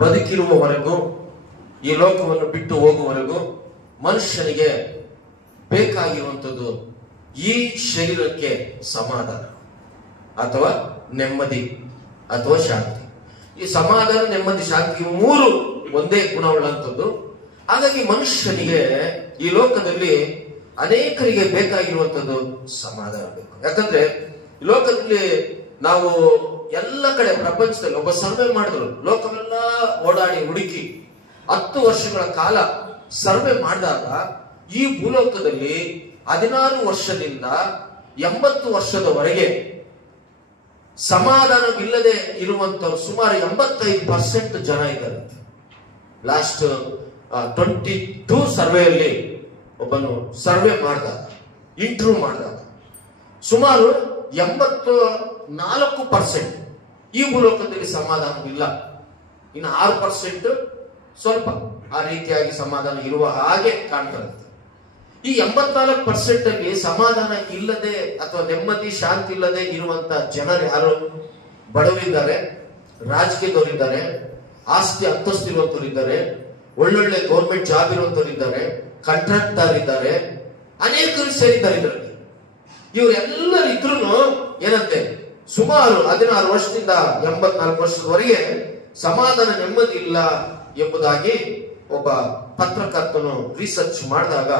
ಬದುಕಿರುವವರೆಗೂ, ಈ ಲೋಕವನ್ನು ಬಿಟ್ಟು ಹೋಗುವವರೆಗೂ ಮನುಷ್ಯನಿಗೆ ಬೇಕಾಗಿರುವಂಥದ್ದು ಈ ಶರೀರಕ್ಕೆ ಸಮಾಧಾನ ಅಥವಾ ನೆಮ್ಮದಿ ಅಥವಾ ಶಾಂತಿ. ಈ ಸಮಾಧಾನ, ನೆಮ್ಮದಿ, ಶಾಂತಿ ಮೂರು ಒಂದೇ ಗುಣವುಳ್ಳಂಥದ್ದು. ಹಾಗಾಗಿ ಮನುಷ್ಯನಿಗೆ ಈ ಲೋಕದಲ್ಲಿ ಅನೇಕರಿಗೆ ಬೇಕಾಗಿರುವಂಥದ್ದು ಸಮಾಧಾನ ಬೇಕು. ಯಾಕಂದ್ರೆ ಈ ಲೋಕದಲ್ಲಿ ನಾವು ಎಲ್ಲ ಕಡೆ ಪ್ರಪಂಚದಲ್ಲಿ ಒಬ್ಬ ಸರ್ವೆ ಮಾಡಿದ್ರು, ಲೋಕವೆಲ್ಲ ಓಡಾಡಿ ಹುಡುಕಿ 10 ವರ್ಷಗಳ ಕಾಲ ಸರ್ವೆ ಮಾಡಿದಾಗ ಈ ಭೂಲೋಕದಲ್ಲಿ 16 ವರ್ಷದಿಂದ 80 ವರ್ಷದವರೆಗೆ ಸಮಾಧಾನವಿಲ್ಲದೆ ಇರುವಂತವ್ರು ಸುಮಾರು 85% ಜನ ಇದ್ದಾರೆ. ಲಾಸ್ಟ್ 22 ಸರ್ವೆಯಲ್ಲಿ ಒಬ್ಬನು ಸರ್ವೆ ಮಾಡಿದಾಗ, ಇಂಟರ್ವ್ಯೂ ಮಾಡಿದಾಗ ಸುಮಾರು 84% ಈ ಭೂಲೋಕದಲ್ಲಿ ಸಮಾಧಾನವಿಲ್ಲ. ಇನ್ನು 6% ಸ್ವಲ್ಪ ಆ ರೀತಿಯಾಗಿ ಸಮಾಧಾನ ಇರುವ ಹಾಗೆ ಕಾಣ್ತಾರೆ. ಈ 84% ಅಲ್ಲಿ ಸಮಾಧಾನ ಇಲ್ಲದೆ ಅಥವಾ ನೆಮ್ಮದಿ ಶಾಂತಿ ಇಲ್ಲದೆ ಇರುವಂತ ಜನರು ಯಾರು? ಬಡವರಿದ್ದಾರೆ, ರಾಜಕೀಯದವರಿದ್ದಾರೆ, ಆಸ್ತಿ ಅಂತಸ್ತು ಇರುವಂತವ್ರು ಇದ್ದಾರೆ, ಒಳ್ಳೊಳ್ಳೆ ಗೌರ್ಮೆಂಟ್ ಜಾಬ್ ಇರುವಂತವ್ರು ಇದ್ದಾರೆ, ಕಾಂಟ್ರಾಕ್ಟರ್ ಇದ್ದಾರೆ, ಅನೇಕರು ಸೇರಿದ್ದಾರೆ ಇದರಲ್ಲಿ. ಇವರೆಲ್ಲರಿದ್ರೂ ಏನಂತೆ ಸುಮಾರು 16 ವರ್ಷದಿಂದ 84 ವರ್ಷದವರೆಗೆ ಸಮಾಧಾನ ನೆಮ್ಮದಿ ಇಲ್ಲ ಎಂಬುದಾಗಿ ಒಬ್ಬ ಪತ್ರಕರ್ತನು ರಿಸರ್ಚ್ ಮಾಡಿದಾಗ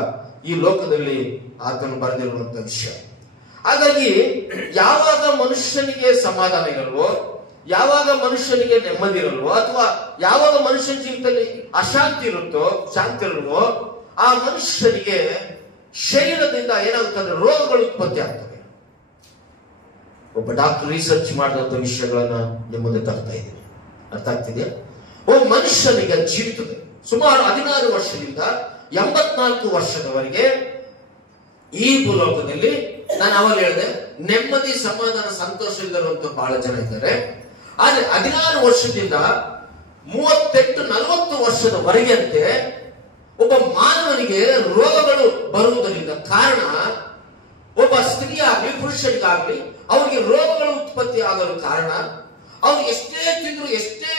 ಈ ಲೋಕದಲ್ಲಿ ಆತನು ಬರೆದಿರುವಂತಹ ವಿಷಯ. ಹಾಗಾಗಿ ಯಾವಾಗ ಮನುಷ್ಯನಿಗೆ ಸಮಾಧಾನ ಇರಲ್ವೋ, ಯಾವಾಗ ಮನುಷ್ಯನಿಗೆ ನೆಮ್ಮದಿ ಇರಲ್ವೋ, ಅಥವಾ ಯಾವಾಗ ಮನುಷ್ಯನ ಜೀವಿತದಲ್ಲಿ ಅಶಾಂತಿ ಇರುತ್ತೋ, ಶಾಂತಿ ಇರಲ್ವೋ, ಆ ಮನುಷ್ಯನಿಗೆ ಶರೀರದಿಂದ ಏನಾಗುತ್ತಂದ್ರೆ ರೋಗಗಳು ಉತ್ಪತ್ತಿ ಆಗ್ತವೆ. ಒಬ್ಬ ಡಾಕ್ಟರ್ ರಿಸರ್ಚ್ ಮಾಡಿದಂತ ವಿಷಯಗಳನ್ನ ನಿಮ್ಮ ಮುಂದೆ ತರ್ತಾ ಇದ್ದೀನಿ. ಅರ್ಥ ಆಗ್ತಿದೆಯಾ? ಒಬ್ಬ ಮನುಷ್ಯನಿಗೆ ಜೀವಿತದಲ್ಲಿ ಸುಮಾರು 16 ವರ್ಷದಿಂದ 84 ವರ್ಷದವರೆಗೆ ಈ ಭೂಲೋಕದಲ್ಲಿ ನಾನು ಅವಾಗ ಹೇಳಿದೆ ನೆಮ್ಮದಿ, ಸಮಾಧಾನ, ಸಂತೋಷ ಇಲ್ಲರುವಂತ ಬಹಳ ಜನ ಇದ್ದಾರೆ. ಆದ್ರೆ 16 ವರ್ಷದಿಂದ 38-40 ವರ್ಷದವರೆಗೆ ಅಂತೆ ಒಬ್ಬ ಮಾನವನಿಗೆ ರೋಗಗಳು ಬರುವುದರಿಂದ ಕಾರಣ, ಒಬ್ಬ ಸ್ತ್ರೀಯಾಗ್ಲಿ ಪುರುಷನಿಗಾಗ್ಲಿ ಅವ್ರಿಗೆ ರೋಗಗಳು ಉತ್ಪತ್ತಿ ಆಗಲು ಕಾರಣ, ಅವ್ರು ಎಷ್ಟೇ ತಿಂದ್ರು, ಎಷ್ಟೇ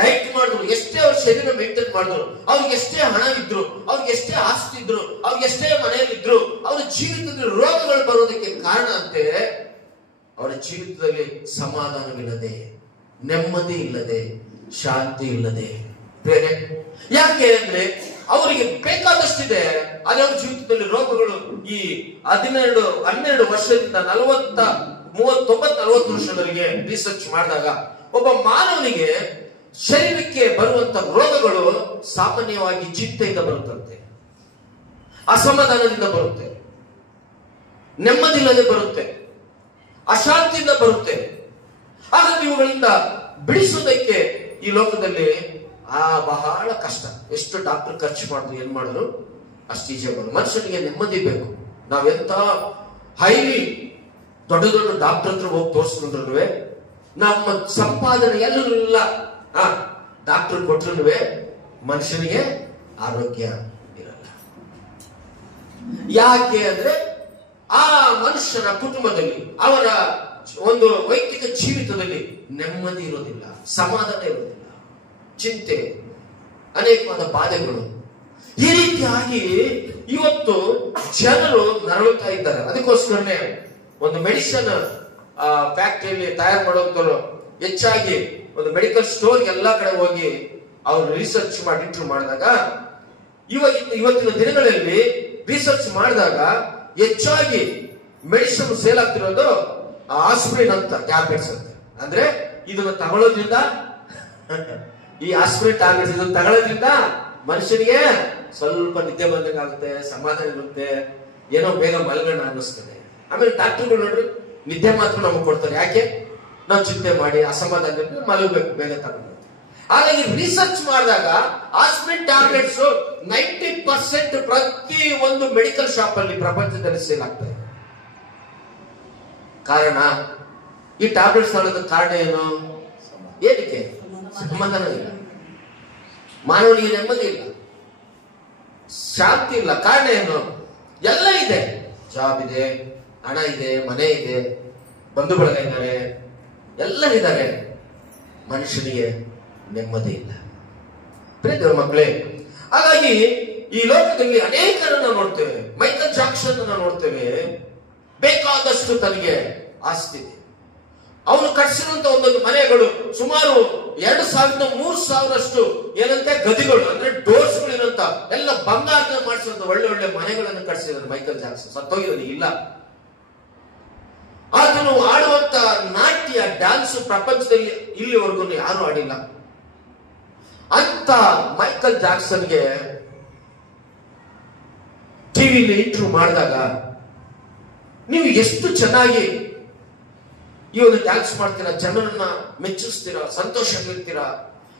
ಡೈಟ್ ಮಾಡಿದ್ರು, ಎಷ್ಟೇ ಅವ್ರ ಶರೀರ ಮೇಂಟೈನ್ ಮಾಡಿದ್ರು, ಅವ್ರಿಗೆ ಎಷ್ಟೇ ಹಣ ಇದ್ರು, ಅವ್ರಿಗೆ ಎಷ್ಟೇ ಆಸ್ತಿ ಇದ್ರು, ಅವ್ರಿಗೆ ಎಷ್ಟೇ ಮನೆಯಲ್ಲಿದ್ರು, ಅವ್ರ ಜೀವಿತದಲ್ಲಿ ರೋಗಗಳು ಬರೋದಕ್ಕೆ ಕಾರಣ ಅಂತೆ ಅವರ ಜೀವಿತದಲ್ಲಿ ಸಮಾಧಾನವಿಲ್ಲದೆ, ನೆಮ್ಮದಿ ಇಲ್ಲದೆ, ಶಾಂತಿ ಇಲ್ಲದೆ. ಬೇರೆ ಯಾಕೆ ಅಂದ್ರೆ ಅವರಿಗೆ ಬೇಕಾದಷ್ಟಿದೆ, ಅದೇ ಅವ್ರ ಜೀವಿತದಲ್ಲಿ ರೋಗಗಳು ಈ 12 ವರ್ಷದಿಂದ 39-40 ವರ್ಷದವರೆಗೆ ರಿಸರ್ಚ್ ಮಾಡಿದಾಗ ಒಬ್ಬ ಮಾನವನಿಗೆ ಶರೀರಕ್ಕೆ ಬರುವಂತ ರೋಗಗಳು ಸಾಮಾನ್ಯವಾಗಿ ಚಿಂತೆಯಿಂದ ಬರುತ್ತಂತೆ, ಅಸಮಾಧಾನದಿಂದ ಬರುತ್ತೆ, ನೆಮ್ಮದಿಲ್ಲದೆ ಬರುತ್ತೆ, ಅಶಾಂತಿಯಿಂದ ಬರುತ್ತೆ. ಹಾಗಾಗಿ ಇವುಗಳಿಂದ ಬಿಡಿಸುವುದಕ್ಕೆ ಈ ಲೋಕದಲ್ಲಿ ಬಹಳ ಕಷ್ಟ. ಎಷ್ಟು ಡಾಕ್ಟರ್ ಖರ್ಚು ಮಾಡಿದ್ರು, ಏನ್ ಮಾಡಿದ್ರು ಅಷ್ಟು ಈಜಿ ಬರೋದು. ಮನುಷ್ಯನಿಗೆ ನೆಮ್ಮದಿ ಬೇಕು. ನಾವೆಂತ ಹೈಲಿ ದೊಡ್ಡ ದೊಡ್ಡ ಡಾಕ್ಟರ್ ಹತ್ರ ಹೋಗಿ ತೋರಿಸ್ಕೊಂಡ್ರು ನಮ್ಮ ಸಂಪಾದನೆ ಎಲ್ಲ ಡಾಕ್ಟರ್ ಕೊಟ್ರು ಮನುಷ್ಯನಿಗೆ ಆರೋಗ್ಯ ಇರಲ್ಲ. ಯಾಕೆ ಅಂದ್ರೆ ಆ ಮನುಷ್ಯನ ಕುಟುಂಬದಲ್ಲಿ, ಅವರ ಒಂದು ವೈಯಕ್ತಿಕ ಜೀವಿತದಲ್ಲಿ ನೆಮ್ಮದಿ ಇರೋದಿಲ್ಲ, ಸಮಾಧಾನ ಇರೋದಿಲ್ಲ, ಚಿಂತೆ, ಅನೇಕವಾದ ಬಾಧೆಗಳು. ಈ ರೀತಿಯಾಗಿ ಇವತ್ತು ಜನರು ನರಳುತ್ತಾ ಇದ್ದಾರೆ. ಅದಕ್ಕೋಸ್ಕರನೇ ಒಂದು ಮೆಡಿಸಿನ್ ಫ್ಯಾಕ್ಟರಿಯಲ್ಲಿ ತಯಾರು ಮಾಡುವಂತರು ಹೆಚ್ಚಾಗಿ ಒಂದು ಮೆಡಿಕಲ್ ಸ್ಟೋರ್ ಎಲ್ಲಾ ಕಡೆ ಹೋಗಿ ಅವರು ರಿಸರ್ಚ್ ಮಾಡಿ ಇಂಟರ್ವ್ಯೂ ಮಾಡಿದಾಗ, ಇವತ್ತಿನ ದಿನಗಳಲ್ಲಿ ರಿಸರ್ಚ್ ಮಾಡಿದಾಗ ಹೆಚ್ಚಾಗಿ ಮೆಡಿಸಿನ್ ಸೇಲ್ ಆಗ್ತಿರೋದು ಆಸ್ಪಿರಿನ್ ಅಂತ ಟ್ಯಾಬ್ಲೆಟ್ಸ್ ಅಂತ. ಅಂದ್ರೆ ಇದನ್ನ ತಗೊಳ್ಳೋದ್ರಿಂದ, ಈ ಆಸ್ಪಿರಿನ್ ಟ್ಯಾಬ್ಲೆಟ್ಸ್ ಇದನ್ನ ತಗೊಳ್ಳೋದ್ರಿಂದ ಮನುಷ್ಯನಿಗೆ ಸ್ವಲ್ಪ ನಿದ್ದೆ ಬಂದಂಗಾಗುತ್ತೆ, ಸಮಾಧಾನ ಇರುತ್ತೆ, ಏನೋ ಬೇಗ ಮಲ್ಗಣ ಅನ್ನಿಸ್ತದೆ. ಆಮೇಲೆ ಡಾಕ್ಟರ್ಗಳು ನೋಡ್ರಿ ನಿದ್ದೆ ಮಾತ್ರ ನಮಗೆ ಕೊಡ್ತಾರೆ. ಯಾಕೆ? ನಾವು ಚಿಂತೆ ಮಾಡಿ ಅಸಮಾಧಾನ ಮಲಗಬೇಕು, ಬೇಗ ತಗೊಂಡು. ಹಾಗಾಗಿ ರಿಸರ್ಚ್ ಮಾಡಿದಾಗ ಆಸ್ಪಿರಿನ್ ಟ್ಯಾಬ್ಲೆಟ್ಸ್ 90% ಪ್ರತಿ ಒಂದು ಮೆಡಿಕಲ್ ಶಾಪ್ ಅಲ್ಲಿ ಪ್ರಪಂಚದಲ್ಲಿ ಸೇಲ್ ಆಗ್ತಾ ಇದೆ. ಕಾರಣ, ಈ ಟ್ಯಾಬ್ಲೆಟ್ಸ್ ತಗೊಳ್ಳೋದಕ್ಕೆ ಕಾರಣ ಏನು? ಏನಕ್ಕೆ? ಸಮಾಧಾನ ಇಲ್ಲ, ಮಾನವನಿಗೆ ನೆಮ್ಮದಿ ಇಲ್ಲ, ಶಾಂತಿ ಇಲ್ಲ. ಕಾರಣ ಏನು? ಎಲ್ಲ ಇದೆ, ಜಾಬ್ ಇದೆ, ಹಣ ಇದೆ, ಮನೆ ಇದೆ, ಬಂಧು ಬಳಗ ಇದ್ದಾರೆ, ಎಲ್ಲರಿದ್ದಾರೆ. ಮನುಷ್ಯನಿಗೆ ನೆಮ್ಮದಿ ಇಲ್ಲ. ಪ್ರಿಯ ಮಕ್ಕಳೇ, ಹಾಗಾಗಿ ಈ ಲೋಕದಲ್ಲಿ ಅನೇಕರನ್ನ ನೋಡ್ತೇವೆ. ಮೈಕಲ್ ಜಾಕ್ಸನ್ ನೋಡ್ತೇವೆ, ಬೇಕಾದಷ್ಟು ತನಗೆ ಆಸ್ತಿ ಇದೆ. ಅವನು ಕಟ್ಟಿಸಿರುವಂತ ಒಂದೊಂದು ಮನೆಗಳು ಸುಮಾರು 2,000-3,000 ಏನಂತೆ ಗದಿಗಳು, ಅಂದ್ರೆ ಡೋರ್ಸ್ಗಳು ಇರುವಂತ ಎಲ್ಲ ಬಂಗಾರದ ಮಾಡಿಸುವಂತ ಒಳ್ಳೆ ಒಳ್ಳೆ ಮನೆಗಳನ್ನು ಕಟ್ಟಿಸಿದ್ರು ಮೈಕಲ್ ಜಾಕ್ಸನ್. ಸತ್ತೋಗಿರೋದು ಇಲ್ಲ. ಆತನು ಆಡುವಂತ ನಾಟ್ಯ, ಡ್ಯಾನ್ಸ್ ಪ್ರಪಂಚದಲ್ಲಿ ಇಲ್ಲಿವರೆಗೂ ಯಾರು ಆಡಿಲ್ಲ. ಅಂತ ಮೈಕಲ್ ಜಾಕ್ಸನ್ಗೆ ಟಿವಿಲಿ ಇಂಟರ್ವ್ಯೂ ಮಾಡಿದಾಗ, ನೀವು ಎಷ್ಟು ಚೆನ್ನಾಗಿ ಈ ಒಂದು ಡ್ಯಾನ್ಸ್ ಮಾಡ್ತೀರಾ, ಜನರನ್ನ ಮೆಚ್ಚಿಸ್ತೀರಾ, ಸಂತೋಷವಾಗಿರ್ತೀರಾ,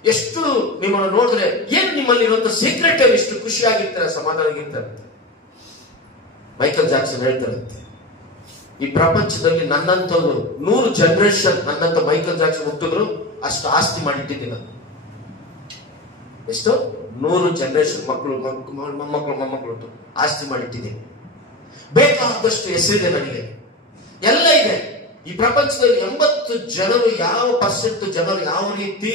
ಎಷ್ಟು ನಿಮ್ಮನ್ನು ನೋಡಿದ್ರೆ ಏನ್ ನಿಮ್ಮಲ್ಲಿ ಇರುವಂತ ಸೀಕ್ರೆಟ್ ಅಲ್ಲಿ ಎಷ್ಟು ಖುಷಿಯಾಗಿರ್ತಾರೆ, ಸಮಾಧಾನವಾಗಿರ್ತಾರಂತೆ. ಮೈಕಲ್ ಜಾಕ್ಸನ್ ಹೇಳ್ತಾರಂತೆ, ಈ ಪ್ರಪಂಚದಲ್ಲಿ ನನ್ನಂತವ್ರು 100 ಜನರೇಷನ್ ನನ್ನಂತ ಮೈಕಲ್ ಜಾಕ್ಸನ್ ಹುಟ್ಟಿದ್ರು ಅಷ್ಟು ಆಸ್ತಿ ಮಾಡಿಟ್ಟಿದ್ದೀನಿ ನಾನು. ಎಷ್ಟು 100 ಜನರೇಷನ್ ಮಕ್ಕಳು, ಮೊಮ್ಮಕ್ಕಳು ಆಸ್ತಿ ಮಾಡಿಟ್ಟಿದ್ದೀನಿ. ಬೇಕಾದಷ್ಟು ಹೆಸರಿದೆ ನನಗೆ, ಎಲ್ಲ ಇದೆ. ಈ ಪ್ರಪಂಚದಲ್ಲಿ 80 ಜನರು ಯಾವ ರೀತಿ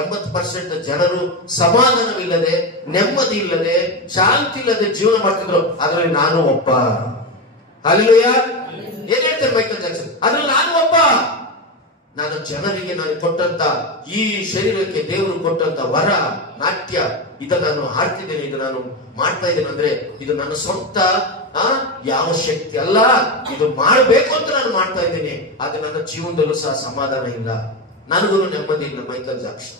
80% ಜನರು ಸಮಾಧಾನವಿಲ್ಲದೆ, ನೆಮ್ಮದಿ ಇಲ್ಲದೆ, ಶಾಂತಿ ಇಲ್ಲದೆ ಜೀವನ ಮಾಡ್ತಿದ್ರು. ಅದರಲ್ಲಿ ನಾನು ಒಬ್ಬ. ಹಲ್ಲೆಲೂಯಾ. ಏನ್ ಹೇಳ್ತಾರೆ ಮೈಕಲ್ ಜಾಕ್ಸನ್? ಅದ್ರಲ್ಲಿ ನಾನು ಒಬ್ಬ. ನಾನು ಜನರಿಗೆ ನಾನು ಕೊಟ್ಟಂತ ಈ ಶರೀರಕ್ಕೆ ದೇವರು ಕೊಟ್ಟಂತ ವರ, ನಾಟ್ಯ, ಇದನ್ನ ನಾನು ಹಾಡ್ತಿದ್ದೇನೆ, ಇದು ನಾನು ಮಾಡ್ತಾ ಇದ್ದೇನೆ ಅಂದ್ರೆ ಇದು ನನ್ನ ಸ್ವಂತ ಯಾವ ಶಕ್ತಿ ಅಲ್ಲ, ಇದು ಮಾಡಬೇಕು ಅಂತ ನಾನು ಮಾಡ್ತಾ ಇದ್ದೀನಿ. ಆದ್ರೆ ನನ್ನ ಜೀವನದಲ್ಲೂ ಸಹ ಸಮಾಧಾನ ಇಲ್ಲ, ನನಗೂ ನೆಮ್ಮದಿ ಇಲ್ಲ. ಮೈಕಲ್ ಜಾಕ್ಸನ್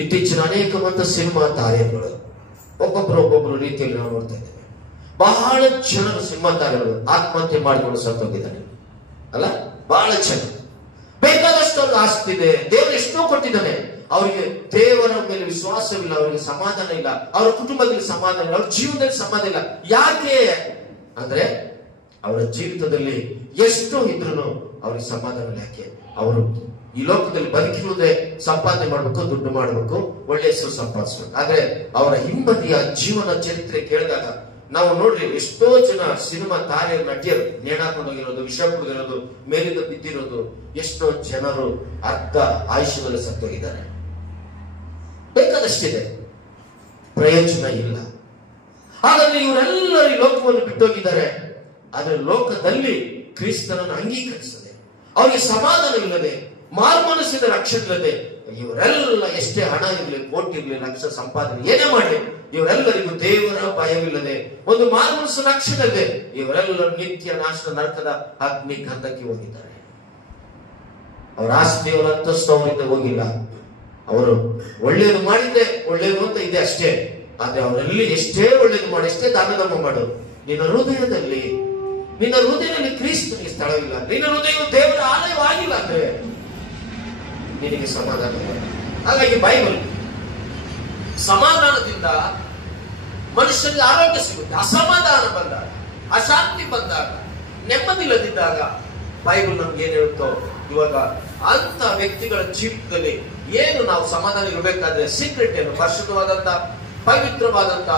ಇತ್ತೀಚಿನ ಅನೇಕ ಸಿನಿಮಾ ತಾರೆಗಳು ಒಬ್ಬೊಬ್ರು ರೀತಿಯಲ್ಲಿ ನಾವು ನೋಡ್ತಾ ಇದ್ದೇವೆ. ಬಹಳ ಜನರು ಸಿನಿಮಾ ತಾರೆಗಳು ಆತ್ಮಹತ್ಯೆ ಮಾಡಿಕೊಂಡು ಸತ್ತೋಗಿದ್ದಾರೆ ಅಲ್ಲ. ಬಹಳ ಜನ ಬೇಕಾದಷ್ಟು ಅವ್ರಿಗೆ ಆಸ್ತಿ ಇದೆ, ದೇವರು ಎಷ್ಟೋ ಕೊಟ್ಟಿದ್ದಾನೆ, ಅವರಿಗೆ ದೇವರ ಮೇಲೆ ವಿಶ್ವಾಸವಿಲ್ಲ, ಅವರಿಗೆ ಸಮಾಧಾನ ಇಲ್ಲ, ಅವರ ಕುಟುಂಬದಲ್ಲಿ ಸಮಾಧಾನ ಇಲ್ಲ, ಅವ್ರ ಜೀವನದಲ್ಲಿ ಸಮಾಧಾನ ಇಲ್ಲ. ಯಾಕೆ ಅಂದ್ರೆ ಅವರ ಜೀವಿತದಲ್ಲಿ ಎಷ್ಟೋ ಇದ್ರು ಅವ್ರಿಗೆ ಸಮಾಧಾನ ಇಲ್ಲ. ಯಾಕೆ? ಅವರು ಈ ಲೋಕದಲ್ಲಿ ಬದುಕಿರುವುದೇ ಸಂಪಾದನೆ ಮಾಡ್ಬೇಕು, ದುಡ್ಡು ಮಾಡ್ಬೇಕು, ಒಳ್ಳೆ ಹೆಸರು ಸಂಪಾದಿಸ್ಬೇಕು. ಆದ್ರೆ ಅವರ ಹಿಂಬದಿಯ ಜೀವನ ಚರಿತ್ರೆ ಕೇಳಿದಾಗ ನಾವು ನೋಡ್ರಿ, ಎಷ್ಟೋ ಜನ ಸಿನಿಮಾ ತಾರೆ ನಟಿಯರು ನೇಣಾಕೊಂಡು ಹೋಗಿರೋದು, ವಿಷ ಕುಡಿದಿರೋದು, ಮೇಲಿಂದ ಬಿದ್ದಿರೋದು, ಎಷ್ಟೋ ಜನರು ಅರ್ಧ ಆಯುಷ್ಯದಲ್ಲಿ ಸತ್ತೋಗಿದ್ದಾರೆ. ಬೇಕಾದಷ್ಟಿದೆ, ಪ್ರಯೋಜನ ಇಲ್ಲ. ಹಾಗಾದ್ರೆ ಇವರೆಲ್ಲರೂ ಈ ಲೋಕವನ್ನು ಬಿಟ್ಟೋಗಿದ್ದಾರೆ. ಆದ್ರೆ ಲೋಕದಲ್ಲಿ ಕ್ರಿಸ್ತನನ್ನು ಅಂಗೀಕರಿಸದೆ, ಅವರಿಗೆ ಸಮಾಧಾನವಿಲ್ಲದೆ, ಮಾರ್ಮನಸ್ಸಿನ ರಕ್ಷಣೆ ಇಲ್ಲದೆ, ಇವರೆಲ್ಲ ಎಷ್ಟೇ ಹಣ ಇರಲಿ, ಕೋಟಿ ಇರಲಿ, ಲಕ್ಷ ಸಂಪಾದನೆ ಏನೇ ಮಾಡಲಿ, ಇವರೆಲ್ಲರಿಗೂ ದೇವರ ಭಯವಿಲ್ಲದೆ, ಒಂದು ಮಾರ್ಮನಸ್ಸು ರಕ್ಷಣೆ ಇದೆ, ಇವರೆಲ್ಲರೂ ನಿತ್ಯ ನಾಶದ ನರಕದ ಅಗ್ನಿ ಗಂಧಕ್ಕೆ ಹೋಗಿದ್ದಾರೆ. ಅವರ ಆಸ್ತಿ, ಅವರ ಅಂತಸ್ತು ಅವರಿಂದ ಹೋಗಿಲ್ಲ. ಅವರು ಒಳ್ಳೇದು ಮಾಡಿದ್ರೆ ಒಳ್ಳೇದು ಅಂತ ಇದೆ ಅಷ್ಟೇ. ಆದ್ರೆ ಅವರಲ್ಲಿ ಎಷ್ಟೇ ಒಳ್ಳೇದು ಮಾಡು, ಎಷ್ಟೇ ದಾನಧರ್ಮ ಮಾಡು, ನಿನ್ನ ಹೃದಯದಲ್ಲಿ ಕ್ರಿಸ್ತನಿಗೆ ಸ್ಥಳವಿಲ್ಲ, ನಿನ್ನ ಹೃದಯವು ದೇವರ ಆಲಯವಾಗಿಲ್ಲ ಅಂದ್ರೆ ನಿನಗೆ ಸಮಾಧಾನ ಇಲ್ಲ. ಹಾಗಾಗಿ ಬೈಬಲ್ ಸಮಾಧಾನದಿಂದ ಮನುಷ್ಯನಿಗೆ ಆರೋಗ್ಯ ಸಿಗುತ್ತೆ. ಅಸಮಾಧಾನ ಬಂದಾಗ, ಅಶಾಂತಿ ಬಂದಾಗ, ನೆಮ್ಮದಿಲ್ಲದಿದ್ದಾಗ ಬೈಬಲ್ ನಮ್ಗೆ ಏನ್ ಹೇಳುತ್ತೋ, ಇವಾಗ ಅಂತ ವ್ಯಕ್ತಿಗಳ ಜೀವಿತದಲ್ಲಿ ಏನು ನಾವು ಸಮಾಧಾನ ಇರಬೇಕಾದ್ರೆ ಸೀಕ್ರೆಟ್ ಏನು, ಪರಿಶುದ್ಧವಾದಂತ ಪವಿತ್ರವಾದಂತ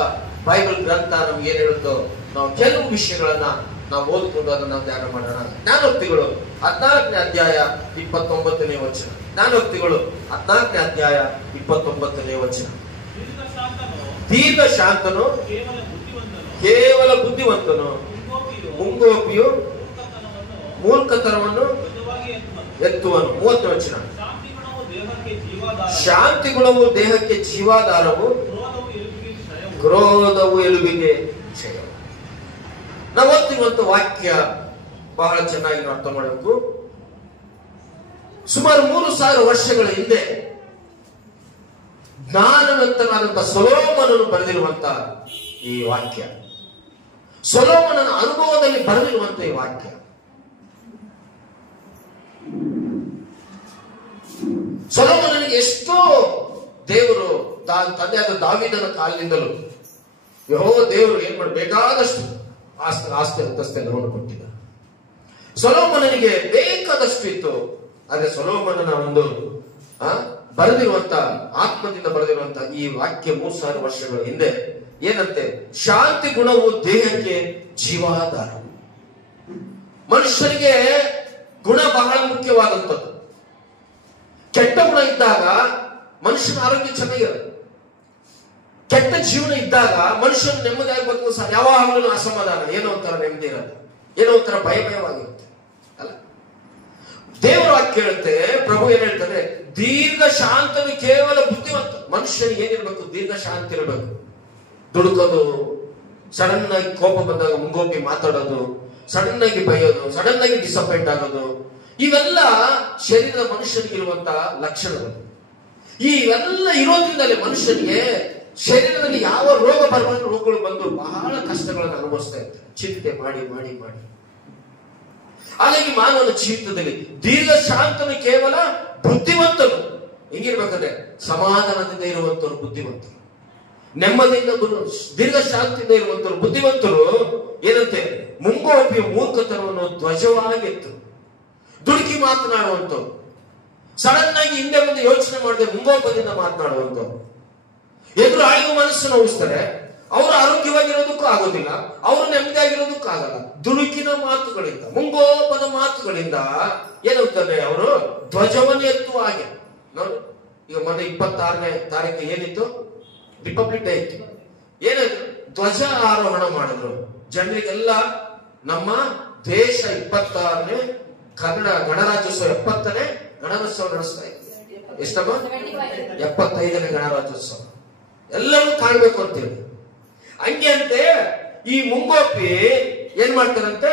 ಬೈಬಲ್ ಗ್ರಂಥ ನಮ್ಗೆ ಏನ್ ಹೇಳುತ್ತೋ, ನಾವು ಕೆಲವು ವಿಷಯಗಳನ್ನ ನಾವು ಓದ್ಕೊಂಡು ಅದನ್ನ ಧ್ಯಾನ ಮಾಡೋಣ. ಜ್ಞಾನೋಕ್ತಿಗಳು 14ನೇ ಅಧ್ಯಾಯ 29ನೇ ವಚನ. ಜ್ಞಾನೋಕ್ತಿಗಳು 14ನೇ ಅಧ್ಯಾಯ 29ನೇ ವಚನ. ದೀರ್ಘ ಶಾಂತನು, ಕೇವಲ ಬುದ್ಧಿವಂತನು, ಮುಂಗೋಪಿಯು ಮೂರ್ಖತನವನ್ನು ಎತ್ತುವನು. 30ನೇ ವಚನ. ಶಾಂತಿ ಗುಣವು ದೇಹಕ್ಕೆ ಜೀವಾಧಾರವು, ಕ್ರೋಧವು ಎಲುಬಿಗೆ ಕ್ಷಯ. ನಾವು ಓದ್ತಿರುವಂತ ವಾಕ್ಯ ಬಹಳ ಚೆನ್ನಾಗಿ ಅರ್ಥ ಮಾಡಬೇಕು. ಸುಮಾರು 3,000 ವರ್ಷಗಳ ಹಿಂದೆ ಜ್ಞಾನವಂತನಾದಂತ ಸೊಲೊಮೋನನು ಬರೆದಿರುವಂತ ಈ ವಾಕ್ಯ, ಸೊಲೊಮೋನನ ಅನುಭವದಲ್ಲಿ ಬರೆದಿರುವಂತ ಈ ವಾಕ್ಯ. ಸೊಲೊಮೋನನಿಗೆ ಎಷ್ಟೋ ದೇವರು ತಂದೆಯಾದ ದಾವೀದನ ಕಾಲದಿಂದಲೂ ಯೆಹೋವ ದೇವರು ಏನ್ ಮಾಡಿ ಬೇಕಾದಷ್ಟು ಆಸ್ತಿ ಅಂತಸ್ತೆಲ್ಲವನ್ನು ಕೊಟ್ಟಿದ್ದ. ಸೊಲೊಮೋನನಿಗೆ ಬೇಕಾದಷ್ಟು ಇತ್ತು. ಆದ್ರೆ ಸೊಲೊಮೋನನ ಒಂದು ಬರೆದಿರುವಂತ ಆತ್ಮದಿಂದ ಬರೆದಿರುವಂತ ಈ ವಾಕ್ಯ 3,000 ವರ್ಷಗಳ ಹಿಂದೆ ಏನಂತೆ, ಶಾಂತಿ ಗುಣವು ದೇಹಕ್ಕೆ ಜೀವಾಧಾರ. ಮನುಷ್ಯನಿಗೆ ಗುಣ ಬಹಳ ಮುಖ್ಯವಾದಂಥದ್ದು. ಕೆಟ್ಟ ಗುಣ ಇದ್ದಾಗ ಮನುಷ್ಯನ ಆರೋಗ್ಯ ಚೆನ್ನಾಗಿರಲ್ಲ. ಕೆಟ್ಟ ಜೀವನ ಇದ್ದಾಗ ಮನುಷ್ಯನ ನೆಮ್ಮದಿಯಾಗಿ ಬದುಕು ಸಹ ಯಾವಾಗಲೂ ಅಸಮಾಧಾನ, ಏನೋ ಒಂಥರ ನೆಮ್ಮದಿ ಇರಲ್ಲ, ಏನೋ ಒಂಥರ ಭಯವಾಗಿರುತ್ತೆ ಅಲ್ಲ. ದೇವರು ವಾಕ್ಯ ಹೇಳುತ್ತೆ, ಪ್ರಭು ಏನ್ ಹೇಳ್ತಾರೆ, ದೀರ್ಘ ಶಾಂತನು ಕೇವಲ ಬುದ್ಧಿವಂತ. ಮನುಷ್ಯನಿಗೆ ಏನಿರ್ಬೇಕು? ದೀರ್ಘ ಶಾಂತಿ ಇರಬೇಕು. ದುಡುಕೋದು, ಸಡನ್ ಆಗಿ ಕೋಪ ಬಂದಾಗ ಮುಂಗೋಪಿ ಮಾತಾಡೋದು, ಸಡನ್ ಆಗಿ ಬೈಯೋದು, ಸಡನ್ ಆಗಿ ಡಿಸಪಾಯಿಂಟ್ ಆಗೋದು, ಇವೆಲ್ಲ ಶರೀರದ ಮನುಷ್ಯನಿಗಿರುವಂತಹ ಲಕ್ಷಣಗಳು. ಇವೆಲ್ಲ ಇರೋದ್ರಿಂದಲೇ ಮನುಷ್ಯನಿಗೆ ಶರೀರದಲ್ಲಿ ಯಾವ ರೋಗ ಬರಬಾರ್ದು ರೋಗಗಳು ಬಂದು ಬಹಳ ಕಷ್ಟಗಳನ್ನು ಅನುಭವಿಸ್ತಾ ಇರ್ತಾರೆ, ಚಿಂತೆ ಮಾಡಿ ಮಾಡಿ ಮಾಡಿ. ಹಾಗಾಗಿ ಮಾನವನ ಜೀವಿತದಲ್ಲಿ ದೀರ್ಘ ಶಾಂತನು ಕೇವಲ ಬುದ್ಧಿವಂತನು. ಹೆಂಗಿರ್ಬೇಕಂದ್ರೆ ಸಮಾಧಾನದಿಂದ ಇರುವಂತವ್ರು ಬುದ್ಧಿವಂತರು, ನೆಮ್ಮದಿಯಿಂದ ದೀರ್ಘ ಶಾಂತಿಯಿಂದ ಇರುವಂತವ್ರು ಬುದ್ಧಿವಂತರು. ಏನಂತೆ? ಮುಂಗೋಪಿಯ ಮೂರ್ಖತನವನ್ನು ಧ್ವಜವಾಗಿತ್ತು. ದುಡುಕಿ ಮಾತನಾಡುವಂಥವ್ರು, ಸಡನ್ ಆಗಿ ಹಿಂದೆ ಮುಂದೆ ಯೋಚನೆ ಮಾಡದೆ ಮುಂಗೋಪದಿಂದ ಮಾತನಾಡುವಂಥವ್ರು, ಎದುರು ಆಳಿಗೂ ಮನಸ್ಸು ನೋವಿಸ್ತಾರೆ. ಅವರು ಆರೋಗ್ಯವಾಗಿರೋದಕ್ಕೂ ಆಗೋದಿಲ್ಲ, ಅವರು ನೆಮ್ಮದಿಯಾಗಿರೋದಕ್ಕೂ ಆಗಲ್ಲ. ದುಡುಕಿನ ಮಾತುಗಳಿಂದ, ಮುಂಗೋಪದ ಮಾತುಗಳಿಂದ ಏನಾಗ್ತದೆ? ಅವರು ಧ್ವಜವನ್ನು ಎತ್ತುವ ಹಾಗೆ. ನೋಡಿ, ಈಗ ಮೊನ್ನೆ 26ನೇ ತಾರೀಕು ಏನಿತ್ತು? ರಿಪಬ್ಲಿಕ್ ಡೇ ಇತ್ತು. ಏನಾಯ್ತು? ಧ್ವಜ ಆರೋಹಣ ಮಾಡಿದ್ರು. ಜನರಿಗೆಲ್ಲ ನಮ್ಮ ದೇಶ 26ನೇ ಕನ್ನಡ ಗಣರಾಜ್ಯೋತ್ಸವ, 70ನೇ ಗಣರಾಜ್ಯೋತ್ಸವ ನಡೆಸ್ತಾ ಇದೆ. ಎಷ್ಟಮ್ಮ? 75ನೇ ಗಣರಾಜ್ಯೋತ್ಸವ. ಎಲ್ಲರೂ ಕಾಣ್ಬೇಕು ಅಂತೇಳಿ. ಹಂಗೆ ಅಂತೆ ಈ ಮುಂಗೋಪಿ ಏನ್ ಮಾಡ್ತಾರಂತೆ?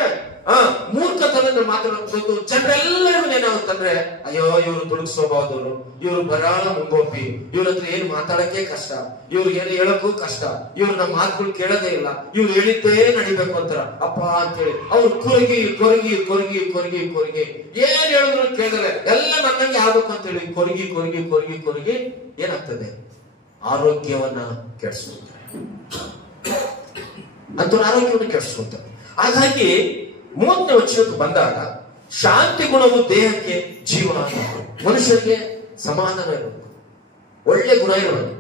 ಮೂರ್ಖತನದಿಂದ ಮಾತಾಡೋದು ಜನರೆಲ್ಲರಿಗೂ ಏನಾಗುತ್ತಂದ್ರೆ, ಅಯ್ಯೋ ಇವರು ದುಡುಕ್ ಸ್ವಭಾವದವರು, ಇವರು ಬರಾಳ ಮುಂಗೋಪಿ, ಇವ್ರ ಹತ್ರ ಏನ್ ಮಾತಾಡಕ್ಕೆ ಕಷ್ಟ, ಇವ್ರಿಗೆ ಏನು ಹೇಳಕ್ಕೂ ಕಷ್ಟ, ಇವ್ರು ನಮ್ಮ ಮಾತುಗಳು ಕೇಳೋದೇ ಇಲ್ಲ, ಇವ್ರು ಹೇಳಿದ್ದೇ ನಡಿಬೇಕು ಅಂತಾರ ಅಪ್ಪ ಅಂತೇಳಿ ಅವ್ರು ಕೊರಗಿ ಕೊರಗಿ ಕೊರಗಿ ಕೊರಗಿ ಕೊರಗಿ ಏನ್ ಹೇಳಿದ್ರು ಕೇಳಿದ್ರೆ ಎಲ್ಲ ನನ್ನಂಗೆ ಆಗ್ಬೇಕು ಅಂತೇಳಿ ಕೊರಗಿ ಕೊರಗಿ ಕೊರಗಿ ಕೊರಗಿ ಏನಾಗ್ತದೆ? ಆರೋಗ್ಯವನ್ನ ಕೆಡಿಸ್ಕೊಳ್ತಾರೆ, ಅಂತವ್ರ ಆರೋಗ್ಯವನ್ನು ಕೆಡಿಸ್ಕೊಳ್ತಾರೆ. ಹಾಗಾಗಿ 30ನೇ ವಚನಕ್ಕೆ ಬಂದಾಗ ಶಾಂತಿ ಗುಣವು ದೇಹಕ್ಕೆ ಜೀವ. ಮನುಷ್ಯರಿಗೆ ಸಮಾಧಾನ ಇರಬೇಕು, ಒಳ್ಳೆ ಗುಣ ಇರಬೇಕು.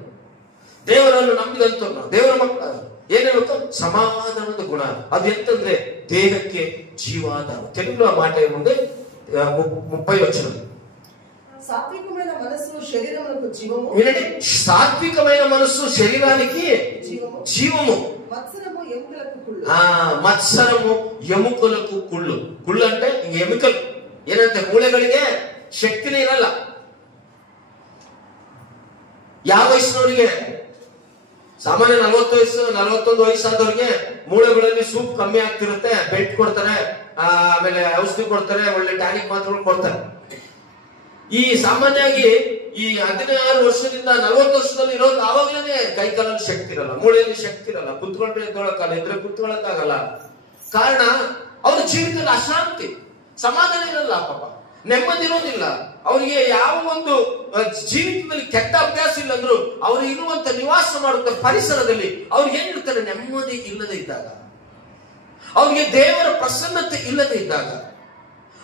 ದೇವರನ್ನು ನಂಬಿದಂತವ್ರು ನಾವು, ದೇವರ ಮಕ್ಕಳ ಏನಿರಬೇಕು? ಸಮಾಧಾನದ ಗುಣ. ಅದು ಎಂತಂದ್ರೆ ದೇಹಕ್ಕೆ ಜೀವಾಧಾರ. తెలుగులో ఆ మాట ఏముంది? 30 వచనం. సాత్వికమైన మనస్సు శరీరమునకు జీవము. వినండి, సాత్వికమైన మనస్సు శరీరానికి జీవము. మత్సరము ఎముకలకు కుళ్ళు. మత్సరము ఎముకలకు కుళ్ళు. కుళ్ళు అంటే ఎముకలు ಏನಂತೆ? ಮೂಳೆಗಳಿಗೆ ಶಕ್ತಿನೇ ಇರಲ್ಲ. ಯಾವ ವಯಸ್ಸಿನವರಿಗೆ? ಸಾಮಾನ್ಯ 40 ವಯಸ್ಸು 41 ವಯಸ್ಸಾದವ್ರಿಗೆ ಮೂಳೆಗಳಲ್ಲಿ ಸೂಪ್ ಕಮ್ಮಿ ಆಗ್ತಿರುತ್ತೆ, ಬೆಲ್ಟ್ ಕೊಡ್ತಾರೆ, ಆಮೇಲೆ ಔಷಧಿ ಕೊಡ್ತಾರೆ, ಒಳ್ಳೆ ಟಾನಿಕ್ ಮಾತ್ರೆಗಳು ಕೊಡ್ತಾರೆ. ಈ ಸಾಮಾನ್ಯವಾಗಿ ಈ 16 ವರ್ಷದಿಂದ 40 ವರ್ಷದಲ್ಲಿ ಇರೋದು ಆವಾಗಲೇ ಕೈ ಕಾಲಲ್ಲಿ ಶಕ್ತಿ ಇರಲ್ಲ, ಮೂಳೆಯಲ್ಲಿ ಶಕ್ತಿ ಇರಲ್ಲ, ಕುತ್ಕೊಂಡ್ರೆ ಎದ್ದೊಳಕ್ಕಾಗಲ್ಲ, ಇದ್ರೆ ಕುತ್ಕೊಳಕ್ಕಾಗಲ್ಲ. ಕಾರಣ ಅವ್ರ ಜೀವಿತದಲ್ಲಿ ಅಶಾಂತಿ, ಸಮಾಧಾನ ಇರಲ್ಲ, ಪಾಪ ನೆಮ್ಮದಿ ಇರೋದಿಲ್ಲ. ಅವರಿಗೆ ಯಾವ ಒಂದು ಜೀವಿತದಲ್ಲಿ ಕೆಟ್ಟ ಅಭ್ಯಾಸ ಇಲ್ಲ ಅಂದ್ರು ಅವರು ಇರುವಂತ ನಿವಾಸ ಮಾಡುವಂತ ಪರಿಸರದಲ್ಲಿ ಅವ್ರಿಗೆ ಏನಿರ್ತಾರೆ? ನೆಮ್ಮದಿ ಇಲ್ಲದೆ ಇದ್ದಾಗ, ಅವ್ರಿಗೆ ದೇವರ ಪ್ರಸನ್ನತೆ ಇಲ್ಲದೆ ಇದ್ದಾಗ,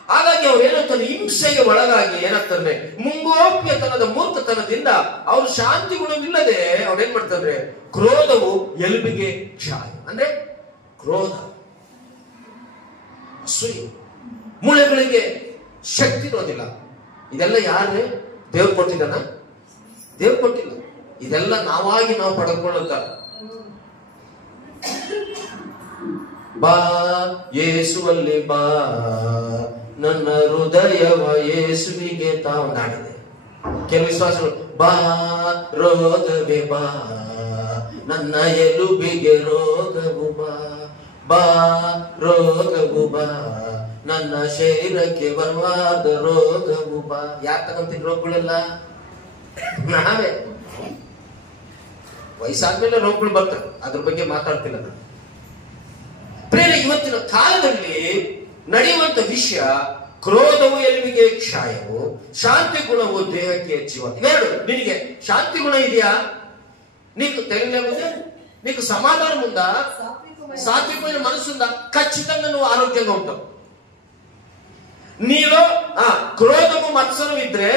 ಹಾಗಾಗಿ ಅವ್ರು ಏನಾಗ್ತಾರೆ? ಹಿಂಸೆಗೆ ಒಳಗಾಗಿ ಏನಾಗ್ತಾರೆ? ಮುಂಗೋಪ್ಯತನದ ಮೂರ್ಖತನದಿಂದ ಅವರು ಶಾಂತಿ ಗುಣವಿಲ್ಲದೆ ಅವ್ರು ಏನ್ ಮಾಡ್ತಾರೆ? ಕ್ರೋಧವು ಎಲುಬಿಗೆ ಕ್ಷಾಯ. ಅಂದ್ರೆ ಕ್ರೋಧ, ಅಸೂಯೆ, ಮೂಳೆಗಳಿಗೆ ಶಕ್ತಿ ಇರೋದಿಲ್ಲ. ಇದೆಲ್ಲ ಯಾರೇ? ದೇವ್ರು ಕೊಟ್ಟಿದ್ದಾನ? ದೇವ್ರು ಕೊಟ್ಟಿಲ್ಲ. ಇದೆಲ್ಲ ನಾವಾಗಿ ನಾವು ಪಡೆದುಕೊಳ್ಳುತ್ತ. ಬಾ ಯೇಸುವಲ್ಲಿ ಬಾ, ನನ್ನ ಹೃದಯವ ಯೇಸುವಿಗೆ ತಾವನಾಡಿದೆ. ಕೆಲವು ವಿಶ್ವಾಸಗಳು, ಬಾ ರೋಗವೇ ಬಾ, ನನ್ನ ಎಲುಬಿಗೆ ರೋಗವು ಬಾ, ಬಾ ರೋಗವು ಬಾ, ನನ್ನ ಶರೀರಕ್ಕೆ ಬರವಾದ ರೋಗವು ಬಾ. ಯಾಕೆ ತಗೊಂತೀನಿ ರೋಗಗಳೆಲ್ಲ? ನಾವೇ. ವಯಸ್ಸಾದ್ಮೇಲೆ ರೋಗಗಳು ಬರ್ತವೆ, ಅದ್ರ ಬಗ್ಗೆ ಮಾತಾಡ್ತಿಲ್ಲ ನಾನು. ಪ್ರೇರೆ, ಇವತ್ತಿನ ಕಾಲದಲ್ಲಿ ನಡೆಯುವಂತ ವಿಷಯ ಕ್ರೋಧವು ಎಲುಬಿಗೆ ಕ್ಷಾಯವು, ಶಾಂತಿ ಗುಣವು ದೇಹಕ್ಕೆ ಜೀವ. ಇವೆರಡು. ನಿನಗೆ ಶಾಂತಿ ಗುಣ ಇದೆಯಾ? నీకు తెలియలే ముందే, నీకు సమాధానం ఉందా? సాత్వికమైన మనసు ఉందా? ఖచ్చితంగా నువ్వు ఆరోగ్యంగా ఉంటావు. నీలో ಕ್ರೋಧವು ಮತ್ಸರವು ಇದ್ರೆ